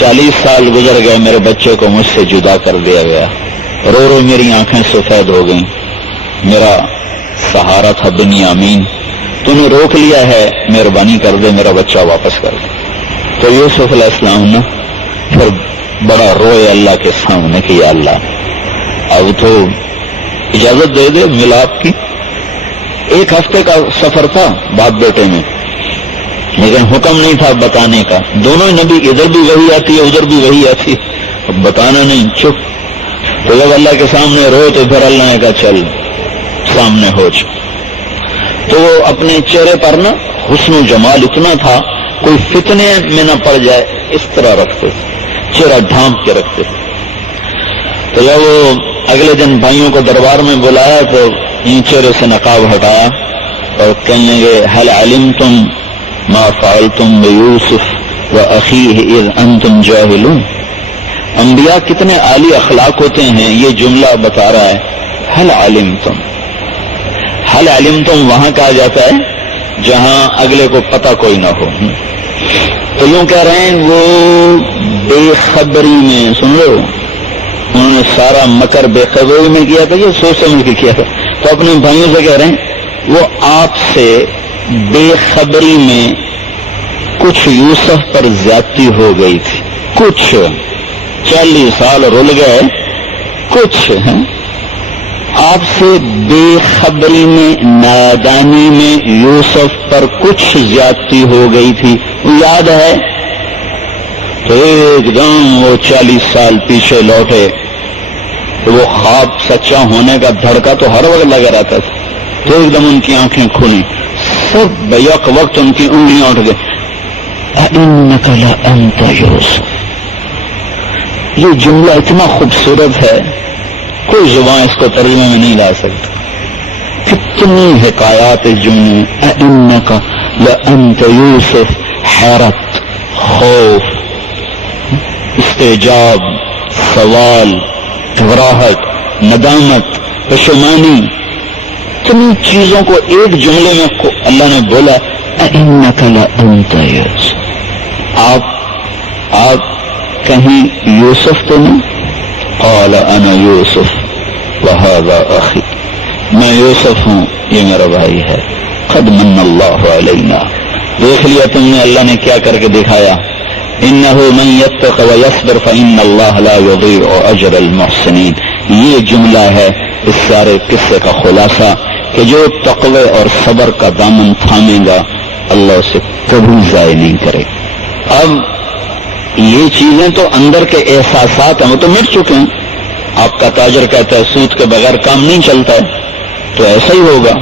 40 سال گزر گئے, میرے بچے کو مجھ سے جدا کر دیا گیا. رو رو میری آنکھیں سفید ہو گئیں. میرا سہارا تھا بنیامین, تو نے روک لیا ہے, مہربانی کر دے میرا بچہ واپس کر دے. تو یوسف علیہ السلام نے پھر بڑا روئے اللہ کے سامنے کہ یا اللہ اب تو اجازت دے دے ملاپ کی. 1 ہفتے کا سفر تھا باپ بیٹے میں, لیکن حکم نہیں تھا بتانے کا. دونوں نبی, ادھر بھی وہی آتی ہے ادھر بھی وہی آتی ہے, اب بتانا نہیں, چپ. تو جب اللہ کے سامنے رو تو پھر اللہ نے کہا چل سامنے ہو جا. تو وہ اپنے چہرے پر نا حسن و جمال اتنا تھا کوئی فتنے میں نہ پڑ جائے اس طرح رکھتے, چہرہ ڈھانپ کے رکھتے. تو جب وہ اگلے دن بھائیوں کو دربار میں بلایا تو ان چہرے سے نقاب ہٹایا اور کہنے لگے هل علمتم ما فعلتم بيوسف واخيه اذ انتم جاهلون. انبیاء کتنے عالی اخلاق ہوتے ہیں, یہ جملہ بتا رہا ہے. هل علمتم, هل علمتم وہاں کہا جاتا ہے جہاں اگلے کو پتہ کوئی نہ ہو. تو یوں کہہ رہے ہیں وہ بے خبری میں, سن لو, انہوں نے سارا مکر بے خبری میں کیا تھا, یہ سوچ سمجھ کے کیا تھا. تو اپنے بھائیوں سے کہہ رہے ہیں وہ آپ سے بے خبری میں کچھ یوسف پر زیادتی ہو گئی تھی, کچھ 40 سال رول گئے, کچھ آپ سے بے خبری میں نادانی میں یوسف پر کچھ زیادتی ہو گئی تھی. یاد ہے تو ایک دم وہ 40 سال پیچھے لوٹے. وہ خواب سچا ہونے کا دھڑکا تو ہر وقت لگا رہتا تھا. تو ایک دم ان کی آنکھیں کھلی, سب بیک وقت ان کی انگلیاں اٹھ گئی. اِنَّكَ لَأَنْتَ یوسف. یہ جملہ اتنا خوبصورت ہے کوئی زبان اس کو ترجمے میں نہیں لا سکتا. کتنی حکایات جملے اِنَّکَ لَأَنْتَ یوسف، حیرت، خوف، استعجاب، سوال، گھبراہٹ، ندامت، پشیمانی، اتنی چیزوں کو ایک جملے میں اللہ نے بولا اِنَّکَ لَأَنْتَ یوسف، آپ کہیں یوسف تو نہیں؟ قال انا یوسف وہذا اخی، میں یوسف ہوں، یہ میرا بھائی ہے، قد من اللہ علینا، دیکھ لیا تم نے اللہ نے کیا کر کے دکھایا، انہ من یتق ویصبر فان اللہ لا یضیع اجر المحسنین۔ یہ جملہ ہے اس سارے قصے کا خلاصہ کہ جو تقوی اور صبر کا دامن تھامے گا اللہ اسے کبھی ضائع نہیں کرے۔ اب یہ چیزیں تو اندر کے احساسات ہیں، وہ تو مٹ چکے ہیں۔ آپ کا تاجر کہتا ہے سود کے بغیر کام نہیں چلتا ہے، تو ایسا ہی ہوگا،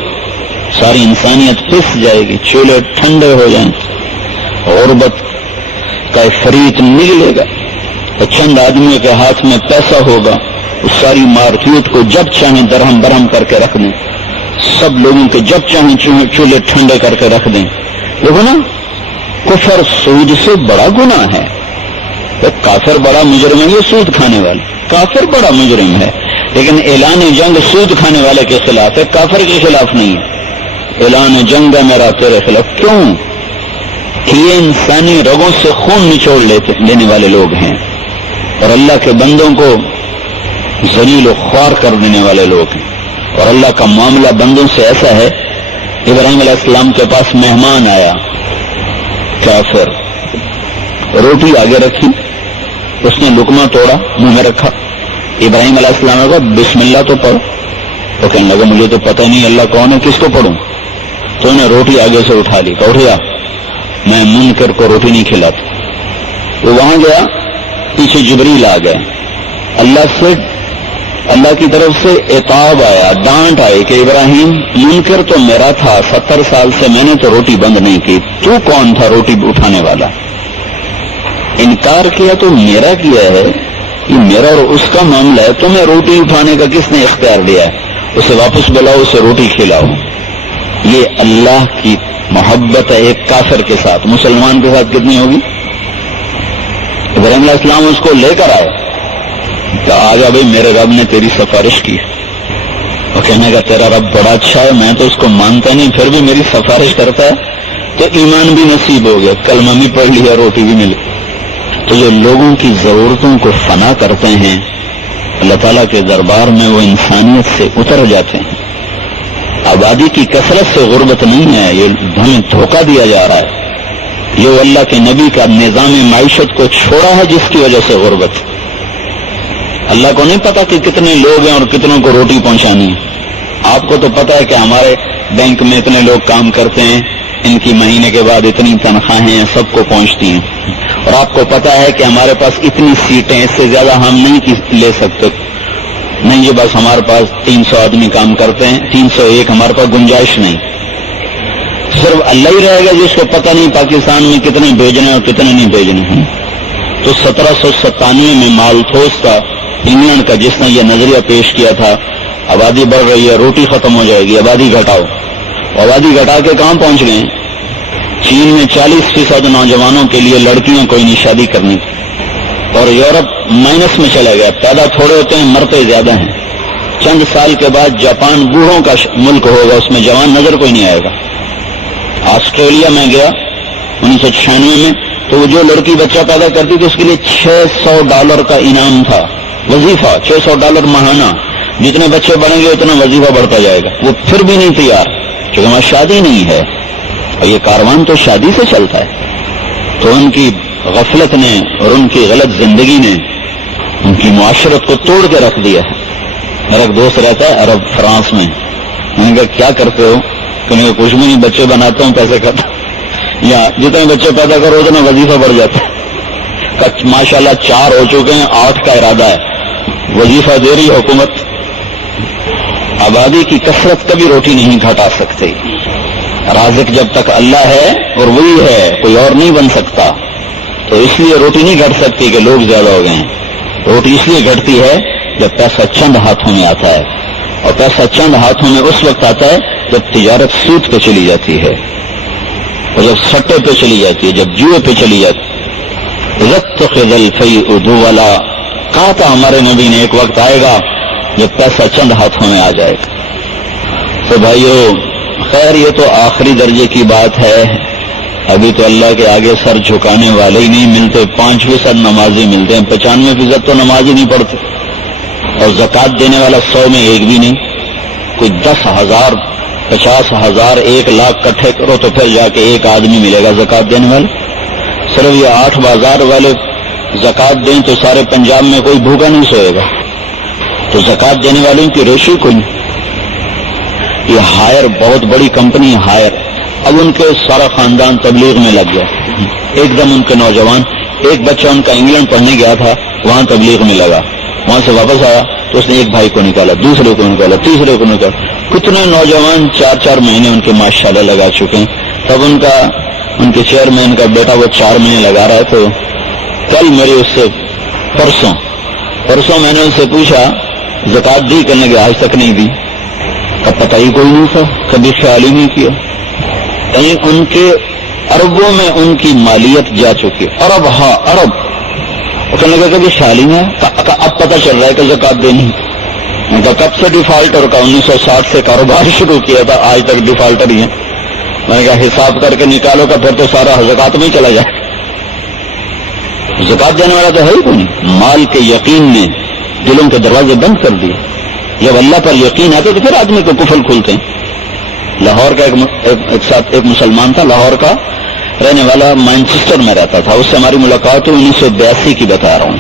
ساری انسانیت پس جائے گی، چولہے ٹھنڈے ہو جائیں، غربت کا فریق نکلے گا، اور چند آدمیوں کے ہاتھ میں پیسہ ہوگا، اس ساری مارکیٹ کو جب چاہیں درہم برہم کر کے رکھ دیں، سب لوگوں کے جب چاہیں چولہے ٹھنڈے کر کے رکھ دیں۔ دیکھو نا، کفر سود سے بڑا گناہ ہے، کافر بڑا مجرم ہے، یہ سود کھانے والا کافر بڑا مجرم ہے، لیکن اعلان جنگ سود کھانے والے کے خلاف ہے، کافر کے خلاف نہیں ہے۔ اعلان جنگ ہے میرا تیرے خلاف، کیوں؟ کہ یہ انسانی رگوں سے خون نچوڑ لینے والے لوگ ہیں، اور اللہ کے بندوں کو ذلیل و خوار کر دینے والے لوگ ہیں، اور اللہ کا معاملہ بندوں سے ایسا ہے۔ ابراہیم علیہ السلام کے پاس مہمان آیا، کافر، روٹی آگے رکھی، اس نے لقمہ توڑا، منہ میں رکھا، ابراہیم علیہ السلام نے کہا بسم اللہ تو پڑھو، تو کہنے لگا مجھے تو پتہ نہیں اللہ کون ہے، کس کو پڑھوں؟ تو انہیں روٹی آگے سے اٹھا لی، اٹھیا، میں منکر کو روٹی نہیں کھلاتا۔ وہ وہاں گیا، پیچھے جبریل آ گئے، اللہ کی طرف سے عتاب آیا، ڈانٹ آئی کہ ابراہیم منکر تو میرا تھا، 70 سال سے میں نے تو روٹی بند نہیں کی، تو کون تھا روٹی اٹھانے والا؟ انکار کیا تو میرا کیا ہے، یہ میرا اور اس کا معاملہ ہے، تمہیں روٹی اٹھانے کا کس نے اختیار دیا ہے؟ اسے واپس بلاؤ، اسے روٹی کھلاؤ۔ یہ اللہ کی محبت ہے ایک کافر کے ساتھ، مسلمان کے ساتھ کتنی ہوگی؟ ابراہیم علیہ السلام اس کو لے کر آئے کہ آجا بھائی میرے رب نے تیری سفارش کی، اور کہنے کا تیرا رب بڑا اچھا ہے، میں تو اس کو مانتا نہیں پھر بھی میری سفارش کرتا ہے، تو ایمان بھی نصیب ہو گیا، کلمہ بھی پڑھ لیا، روٹی بھی ملی۔ تو جو لوگوں کی ضرورتوں کو فنا کرتے ہیں اللہ تعالیٰ کے دربار میں وہ انسانیت سے اتر جاتے ہیں۔ آبادی کی کثرت سے غربت نہیں ہے، یہ ہمیں دھوکہ دیا جا رہا ہے، یہ اللہ کے نبی کا نظام معیشت کو چھوڑا ہے جس کی وجہ سے غربت۔ اللہ کو نہیں پتا کہ کتنے لوگ ہیں اور کتنوں کو روٹی پہنچانی ہے، آپ کو تو پتا ہے کہ ہمارے بینک میں اتنے لوگ کام کرتے ہیں، ان کی مہینے کے بعد اتنی تنخواہیں ہیں، سب کو پہنچتی ہیں، اور آپ کو پتا ہے کہ ہمارے پاس اتنی سیٹیں، اس سے زیادہ ہم نہیں لے سکتے، نہیں جی بس ہمارے پاس 300 آدمی کام کرتے ہیں، 301 ہمارے پاس گنجائش نہیں۔ صرف اللہ ہی رہے گا جس کو پتہ نہیں پاکستان میں کتنے بھیجنے اور کتنے نہیں بھیجنے ہیں۔ تو 1797 میں مالتھوس کا، انگلینڈ کا، جس نے یہ نظریہ پیش کیا تھا آبادی بڑھ رہی ہے، روٹی ختم ہو جائے گی، آبادی گھٹاؤ، آبادی گھٹا کے کہاں پہنچ گئے؟ چین میں 40% نوجوانوں کے لیے لڑکیاں کوئی نہیں شادی کرنی، اور یورپ مائنس میں چلا گیا، پیدا تھوڑے ہوتے ہیں مرتے زیادہ ہیں۔ چند سال کے بعد جاپان بوڑھوں کا ملک ہوگا، اس میں جوان نظر کوئی نہیں آئے گا۔ آسٹریلیا میں گیا 1996 میں، تو وہ جو لڑکی بچہ پیدا کرتی تھی اس کے لیے $600 کا انعام تھا، وظیفہ $600 ماہانہ، جتنے بچے بڑھیں گے اتنا وظیفہ بڑھتا جائے گا۔ وہ پھر بھی نہیں تیار، کیونکہ وہاں شادی نہیں ہے، اور یہ کاروان تو شادی سے چلتا ہے۔ تو ان کی غفلت نے اور ان کی غلط زندگی نے ان کی معاشرت کو توڑ کے رکھ دیا ہے۔ میرا ایک دوست رہتا ہے عرب فرانس میں، میں نے کہا کیا کرتے ہو؟ کہنے کا کچھ بھی نہیں، بچے بناتا ہوں، پیسے کرتا ہوں، یا جتنے بچے پیدا کرو اتنا وظیفہ بڑھ جاتا ہے۔ ماشاءاللہ 4 ہو چکے ہیں، 8 کا ارادہ ہے، وظیفہ دے رہی حکومت۔ آبادی کی کثرت کبھی روٹی نہیں گھٹا سکتے، رازق جب تک اللہ ہے اور وہی ہے، کوئی اور نہیں بن سکتا۔ تو اس لیے روٹی نہیں گھٹ سکتی کہ لوگ زیادہ ہو گئے ہیں، روٹی اس لیے گھٹتی ہے جب پیسہ چند ہاتھوں میں آتا ہے، اور پیسہ چند ہاتھوں میں اس وقت آتا ہے جب تجارت سود پہ چلی جاتی ہے، اور جب سٹے پہ چلی جاتی ہے، جب جوئے پہ چلی جاتی ہے، یتخذ الفیء دولا، کہا تھا ہمارے نبی نے ایک وقت آئے گا جب پیسہ چند ہاتھوں میں آ جائے گا۔ تو بھائیو، خیر یہ تو آخری درجے کی بات ہے، ابھی تو اللہ کے آگے سر جھکانے والے ہی نہیں ملتے، 5% نمازی ملتے ہیں، 95% تو نماز ہی نہیں پڑھتے، اور زکوٰۃ دینے والا 100 میں ایک بھی نہیں۔ کوئی 10,000 50,000 1,00,000 کٹھے کرو تو پھر جا کے ایک آدمی ملے گا زکوٰۃ دینے والا۔ صرف یہ 8 بازار والے زکوٰۃ دیں تو سارے پنجاب میں کوئی بھوکا نہیں سوئے گا، تو زکوٰۃ دینے والوں کی ریشو کوئی نہیں۔ یہ ہائر بہت بڑی کمپنی ہائر، اب ان کے سارا خاندان تبلیغ میں لگ گیا، ایک دم ان کے نوجوان، ایک بچہ ان کا انگلینڈ پڑھنے گیا تھا، وہاں تبلیغ میں لگا، وہاں سے واپس آیا تو اس نے ایک بھائی کو نکالا، دوسرے کو نکالا، تیسرے کو نکالا، کتنے نوجوان 4 مہینے ان کے ماشاءاللہ لگا چکے ہیں۔ تب ان کے چیئرمین کا بیٹا وہ 4 مہینے لگا رہا ہے، تو کل میری اس سے پرسوں میں نے اس سے پوچھا زکوٰۃ دی؟ کرنے کے آج تک نہیں دی۔ کا پتہ ہی کوئی نہیں تھا، کبھی خیال ہی نہیں کیا، کہیں ان کے اربوں میں ان کی مالیت جا چکی، ارب، ہاں ارب، کہنے کا کبھی خیال ہی نہیں، اب پتہ چل رہا ہے کہ زکوٰۃ دینی۔ ان کا کب سے ڈیفالٹر کا 1960 سے کاروبار شروع کیا تھا، آج تک ڈیفالٹر ہی ہے۔ میں نے کہا حساب کر کے نکالو کا پھر تو سارا زکوٰۃ میں چلا جائے۔ زکوٰۃ دینے والا تو ہے ہی کوئی نہیں۔ مال کے یقین نے دلوں کے دروازے بند کر دیے، جب اللہ پر یقین آتے تو پھر آدمی کو کفل کھلتے ہیں۔ لاہور کا ایک مسلمان تھا، لاہور کا رہنے والا، مانچسٹر میں رہتا تھا، اس سے ہماری ملاقات 1982 کی بتا رہا ہوں۔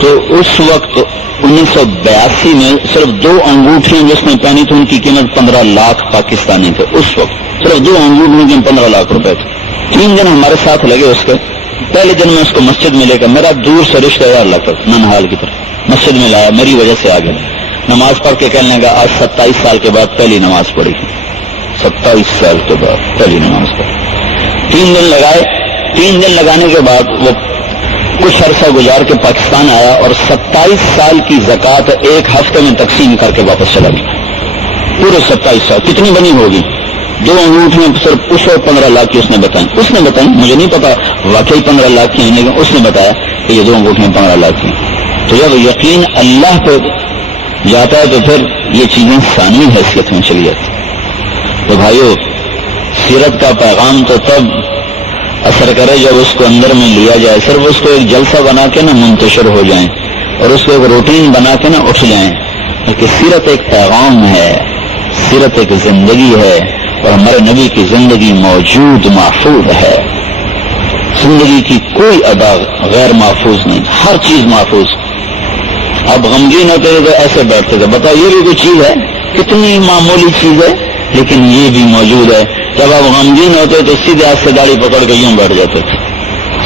تو اس وقت 1982 میں صرف 2 انگوٹھیاں جس نے پہنی تھی ان کی قیمت 15 لاکھ پاکستانی تھے۔ اس وقت صرف 2 انگوٹھیوں کی 15 لاکھ روپے تھے۔ 3 دن ہمارے ساتھ لگے اس کے۔ پہلے دن میں اس کو مسجد میں لے کر، میرا دور سے رشتہ دار لگتا تھا، ننہال کی طرف، مسجد میں لایا، میری وجہ سے آگے نماز پڑھ کے کہنے لگا آج 27 سال کے بعد پہلی نماز پڑھی، 27 سال کے بعد پہلی نماز پڑھی۔ 3 دن لگائے، 3 دن لگانے کے بعد وہ کچھ عرصہ گزار کے پاکستان آیا اور 27 سال کی زکوٰۃ 1 ہفتے میں تقسیم کر کے واپس چلا گیا۔ پورے 27 سال کتنی بنی ہوگی؟ 2 انگوٹھیاں صرف اس وقت 15 لاکھ کی اس نے بتائی، مجھے نہیں پتا واقعی 15 لاکھ کی ہیں، لیکن اس نے بتایا کہ یہ 2 انگوٹھیاں 15 لاکھ کی۔ تو جب یقین اللہ پہ جاتا ہے تو پھر یہ چیزیں ثانوی حیثیت میں چلی جاتی۔ تو بھائیو، سیرت کا پیغام تو تب اثر کرے جب اس کو اندر میں لیا جائے، صرف اس کو ایک جلسہ بنا کے نہ منتشر ہو جائیں اور اس کو ایک روٹین بنا کے نہ اٹھ جائیں، کہ سیرت ایک پیغام ہے، سیرت ایک زندگی ہے، اور ہمارے نبی کی زندگی موجود محفوظ ہے۔ زندگی کی کوئی ادا غیر محفوظ نہیں، ہر چیز محفوظ۔ اب غمگین ہوتے تھے تو ایسے بیٹھتے تھے، بتاؤ یہ بھی کوئی چیز ہے، کتنی معمولی چیز ہے لیکن یہ بھی موجود ہے۔ جب آپ غمگین ہوتے تو سیدھے ہاتھ سے داڑھی پکڑ کے یوں بیٹھ جاتے تھے،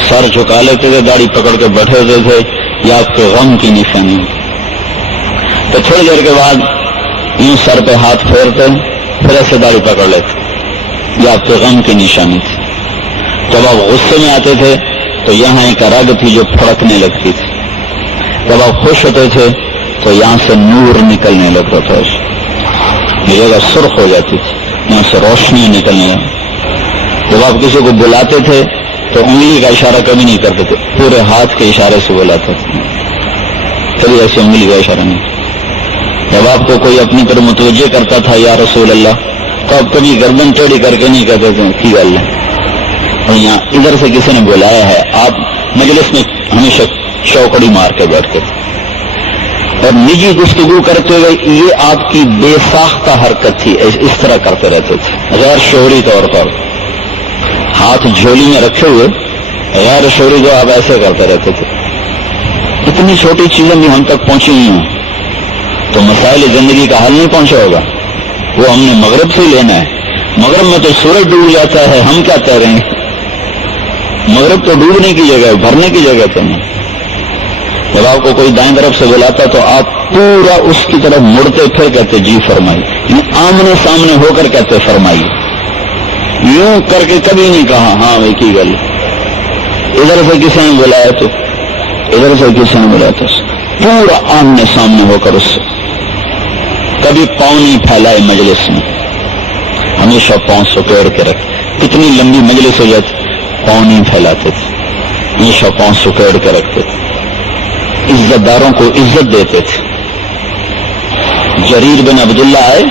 سر جھکا لیتے تھے، داڑھی پکڑ کے بیٹھے ہوتے تھے، یہ آپ کے غم کی نشانی۔ تو تھوڑی دیر کے بعد یوں سر پہ ہاتھ پھیرتے، پھر ایسے داڑھی پکڑ لیتے، یہ آپ کے غم کی نشانی تھی۔ جب آپ غصے میں آتے تھے تو یہاں ایک رگ تھی جو پھڑکنے لگتی تھی، جب آپ خوش ہوتے تھے تو یہاں سے نور نکلنے لگتا تھا، یہ جگہ سرخ ہو جاتی تھی، یہاں سے روشنی نکلنے لگتی۔ جب آپ کسی کو بلاتے تھے تو انگلی کا اشارہ کبھی نہیں کرتے تھے، پورے ہاتھ کے اشارے سے بلاتے تھے، کبھی ایسے انگلی کا اشارہ نہیں۔ جب آپ کو کوئی اپنی طرف متوجہ کرتا تھا یا رسول اللہ، تو آپ کبھی گردن ٹیڑھی کر کے نہیں کہتے تھے کی گل ہے۔ اور یہاں ادھر سے کسی نے بلایا ہے، آپ مجلس میں ہمیشہ چوکڑی مار کے بیٹھتے تھے اور نجی گفتگو کرتے ہوئے یہ آپ کی بے ساختہ حرکت تھی، اس طرح کرتے رہتے تھے غیر شعوری طور پر، ہاتھ جھولی میں رکھے ہوئے غیر شعوری جو آپ ایسے کرتے رہتے تھے۔ اتنی چھوٹی چیزیں بھی ہم تک پہنچی نہیں ہوں تو مسائل زندگی کا حل نہیں پہنچا ہوگا، وہ ہم نے مغرب سے لینا ہے۔ مغرب میں تو سورج ڈوب جاتا ہے، ہم کیا کہہ رہے ہیں؟ مغرب تو ڈوبنے کی جگہ ہے، بھرنے کی جگہ تو نہیں۔ جب آپ کو کوئی دائیں طرف سے بلاتا تو آپ پورا اس کی طرف مڑتے پھر کہتے جی فرمائیے، یعنی آمنے سامنے ہو کر کہتے فرمائیے، یوں کر کے کبھی نہیں کہا ہاں وہ کی گل۔ ادھر سے کسی نے بلایا تو ادھر سے کسی نے بلایا تو پورا آمنے سامنے ہو کر اس سے، کبھی پاؤں نہیں پھیلائے مجلس میں، ہمیشہ پاؤں سکیڑ کے رکھ. کتنی لمبی مجلس ہو جاتی پاؤں نہیں پھیلاتے تھے, ہمیشہ پاؤں سکیڑ کے رکھتے تھے. عزت داروں کو عزت دیتے تھے. جریر بن عبداللہ آئے,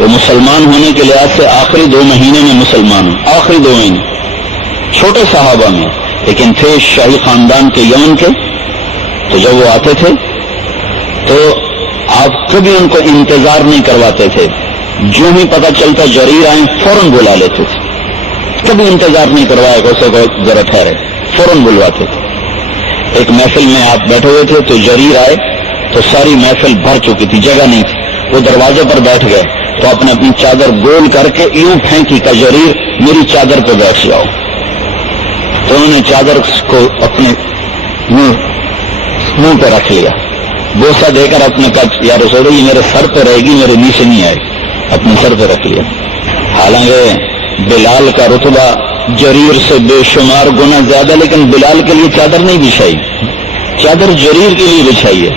وہ مسلمان ہونے کے لحاظ سے آخری 2 مہینے میں مسلمان ہوئے, آخری 2 مہینے, چھوٹے صحابہ میں, لیکن تھے شاہی خاندان کے یمن کے. تو جب وہ آتے تھے تو آپ کبھی ان کو انتظار نہیں کرواتے تھے, جو ہی پتہ چلتا جریر آئے فوراً بلا لیتے تھے, کبھی انتظار نہیں کروایا کہ اسے کوئی ذرا ٹھہرے, فوراً بلواتے تھے. ایک محفل میں آپ بیٹھے ہوئے تھے تو جریر آئے تو ساری محفل بھر چکی تھی, جگہ نہیں تھی, وہ دروازے پر بیٹھ گئے تو آپ نے اپنی چادر گول کر کے یوں پھینکی کہ جریر میری چادر پہ بیٹھ جاؤ. تو انہوں نے چادر کو اپنے منہ پہ رکھ لیا, بوسہ دے کر اپنے کہا یا رسول اللہ یہ میرے سر پہ رہے گی, میرے نیچے نہیں آئے گی, اپنے سر پہ رکھ لیا. حالانکہ بلال کا رتبہ جریر سے بے شمار گنا زیادہ, لیکن بلال کے لیے چادر نہیں بچھائی, چادر جریر کے لیے بچھائی ہے.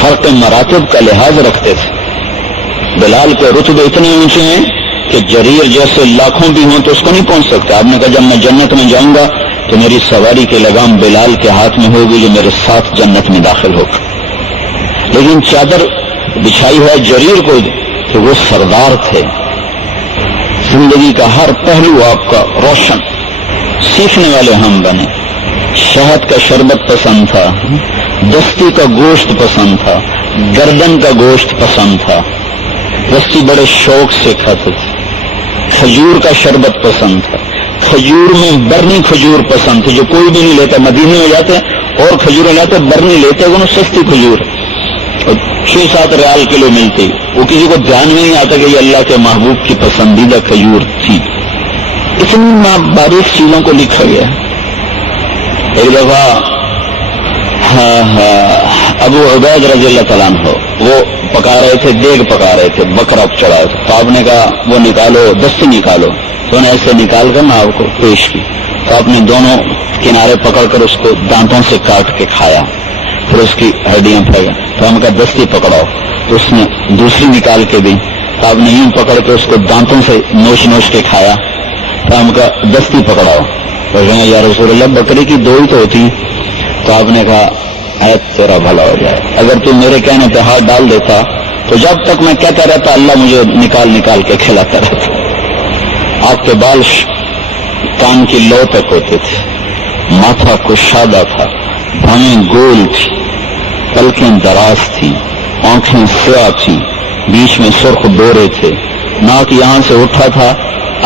فرق مراتب کا لحاظ رکھتے تھے. بلال کے رتبے اتنے اونچے ہیں کہ جریر جیسے لاکھوں بھی ہوں تو اس کو نہیں پہنچ سکتے. آپ نے کہا جب میں جنت میں جاؤں گا تو میری سواری کی لگام بلال کے ہاتھ میں ہوگی جو میرے ساتھ جنت میں داخل ہوگا. لیکن چادر بچھائی ہے جریر کو کہ وہ سردار تھے. زندگی کا ہر پہلو آپ کا روشن, سیکھنے والے ہم بنے. شہد کا شربت پسند تھا, دستی کا گوشت پسند تھا, گردن کا گوشت پسند تھا, دستی بڑے شوق سے کھاتے تھے. کھجور کا شربت پسند تھا, کھجور میں برنی کھجور پسند تھی جو کوئی بھی نہیں لیتا. مدینے میں جاتے اور کھجوریں لاتے, برنی لیتے, وہ سستی کھجور 6-7 ریال کلو ملتی. وہ کسی کو دھیان میں نہیں آتا کہ یہ اللہ کے محبوب کی پسندیدہ کھجور تھی. اتنی باریک چیزوں کو لکھا گیا. ایک دفعہ ابو عبید رضی اللہ تعالیٰ عنہ وہ پکا رہے تھے, دیگ پکا رہے تھے, بکرا چڑھا تھا. تو آپ نے کہا وہ نکالو, دستی نکالو. تو انہیں ایسے نکال کر نہ آپ کو پیش کی. تو آپ نے دونوں کنارے پکڑ کر اس کو دانتوں سے کاٹ کے کھایا, پھر اس کی ہڈیاں پھینک. تو ہم کہا دستی پکڑاؤ. تو اس نے دوسری نکال کے دی. تو آپ نے یوں پکڑ کے اس کو دانتوں سے نوچ نوچ کے کھایا. تو ہم کہا دستی پکڑاؤ. تو یا رسول اللہ بکری کی 2 ہی تو ہوتی. تو آپ نے کہا اے تیرا بھلا ہو جائے, اگر تو میرے کہنے پہ ہاتھ ڈال دیتا تو جب تک میں کہتا رہتا اللہ مجھے نکال نکال کے کھلاتا رہتا. آپ کے بال کان کی لو تک ہوتے تھے, ماتھا کشادہ تھا, بھویں گول تھی, پلکیں دراز تھی, آنکھیں سیاہ تھی, بیچ میں سرخ ڈورے تھے, ناک یہاں سے اٹھا تھا,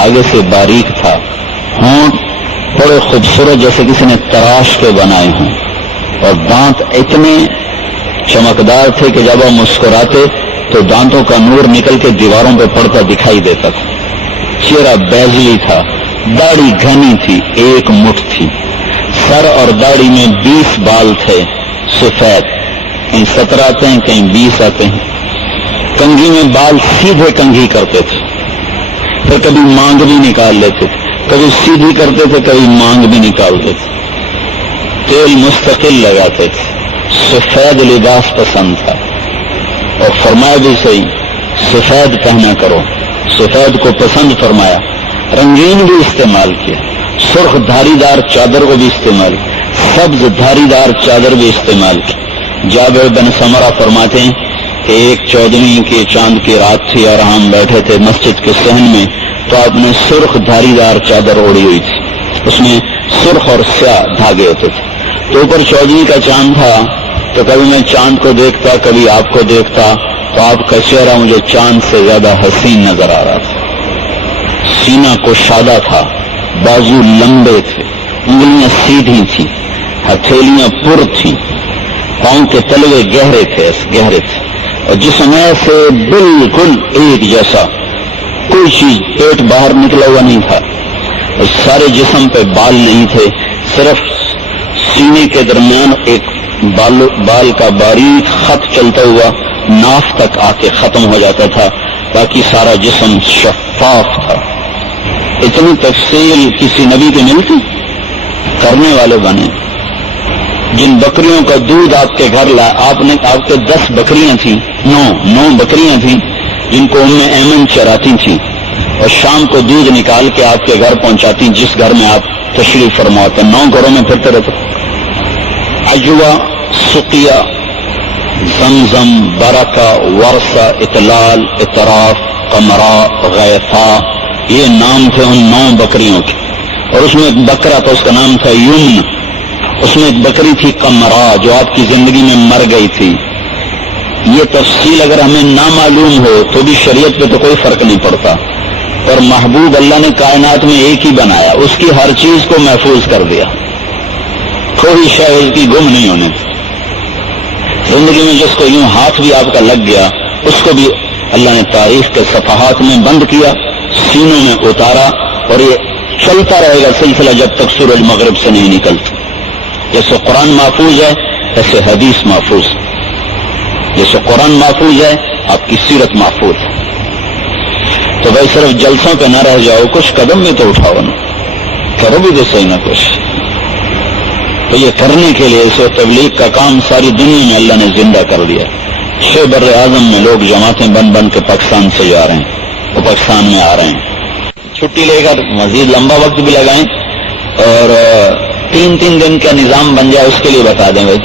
آگے سے باریک تھا, ہونٹ بڑے خوبصورت جیسے کسی نے تراش کے بنائے ہوں, اور دانت اتنے چمکدار تھے کہ جب ہم مسکراتے تو دانتوں کا نور نکل کے دیواروں پہ پڑتا دکھائی دیتا تھا. چہرہ بیضوی تھا, داڑھی گھنی تھی, 1 مٹھ تھی, سر اور داڑھی میں 20 بال تھے سفید, کہیں 17 آتے ہیں کہیں 20 آتے ہیں. کنگھی میں بال سیدھے کنگھی کرتے تھے, پھر کبھی مانگ بھی نکال لیتے تھے, کبھی سیدھی کرتے تھے, کبھی مانگ بھی نکالتے تھے. تیل مستقل لگاتے تھے, سفید لباس پسند تھا, اور فرمایا بھی صحیح سفید پہنا کرو, سفید کو پسند فرمایا. رنگین بھی استعمال کیا, سرخ دھاری دار چادر کو بھی استعمال کیا, سبز دھاری دار چادر بھی استعمال کی. جابر بن سمرہ فرماتے ہیں کہ ایک 14ویں کے چاند کی رات تھی اور ہم بیٹھے تھے مسجد کے صحن میں, تو آپ نے سرخ دھاری دار چادر اوڑی ہوئی تھی, اس میں سرخ اور سیاہ دھاگے ہوتے تھے. تو اوپر 14ویں کا چاند تھا, تو کبھی میں چاند کو دیکھتا, کبھی آپ کو دیکھتا, تو آپ کا چہرہ مجھے چاند سے زیادہ حسین نظر آ رہا تھا. سینہ کشادہ تھا, بازو لمبے تھے, انگلیاں سیدھی تھیں, ہتھیلیاں پر تھیں, پاؤں کے تلوے گہرے تھے, اور جسم سے بالکل ایک جیسا, کوئی چیز پیٹ باہر نکلا ہوا نہیں تھا. سارے جسم پہ بال نہیں تھے, صرف سینے کے درمیان ایک بال کا باریک خط چلتا ہوا ناف تک آ کے ختم ہو جاتا تھا, باقی سارا جسم شفاف تھا. اتنی تفصیل کسی نبی کے ملتی؟ کرنے والے بنے. جن بکریوں کا دودھ آپ کے گھر لا, آپ کے 10 بکریاں تھیں, 9 بکریاں تھیں جن کو ام ایمن چراتی تھی, اور شام کو دودھ نکال کے آپ کے گھر پہنچاتی جس گھر میں آپ تشریف فرماتے. 9 گھروں میں پھرتے رہتے. عجوا، سقیا، زمزم، برکہ، ورثہ، اطلال، اطراف، قمرا، غیثا، یہ نام تھے ان 9 بکریوں کے. اور اس میں ایک بکرا تھا، اس کا نام تھا یمن. اس میں ایک بکری تھی قمرا جو آپ کی زندگی میں مر گئی تھی. یہ تفصیل اگر ہمیں نہ معلوم ہو تو بھی شریعت پہ تو کوئی فرق نہیں پڑتا. اور محبوب اللہ نے کائنات میں ایک ہی بنایا، اس کی ہر چیز کو محفوظ کر دیا، کوئی شے اس کی گم نہیں ہونے. زندگی میں جس کو یوں ہاتھ بھی آپ کا لگ گیا اس کو بھی اللہ نے تاریخ کے صفحات میں بند کیا، سینوں میں اتارا، اور یہ چلتا رہے گا سلسلہ جب تک سورج مغرب سے نہیں نکلتا. جیسے قرآن محفوظ ہے ایسے حدیث محفوظ، جیسے قرآن محفوظ ہے آپ کی سیرت محفوظ ہے. تو بھائی صرف جلسوں پہ نہ رہ جاؤ، کچھ قدم بھی تو اٹھاؤ نا، کرو بھی تو صحیح نہ کچھ. تو یہ کرنے کے لیے اسے تبلیغ کا کام ساری دنیا میں اللہ نے زندہ کر دیا. 6 بر اعظم میں لوگ جماعتیں بن بن کے پاکستان سے جا رہے ہیں، وہ پاکستان میں آ رہے ہیں. چھٹی لے کر مزید لمبا وقت بھی لگائیں اور 3 دن کا نظام بن جائے اس کے لیے بتا دیں بھائی.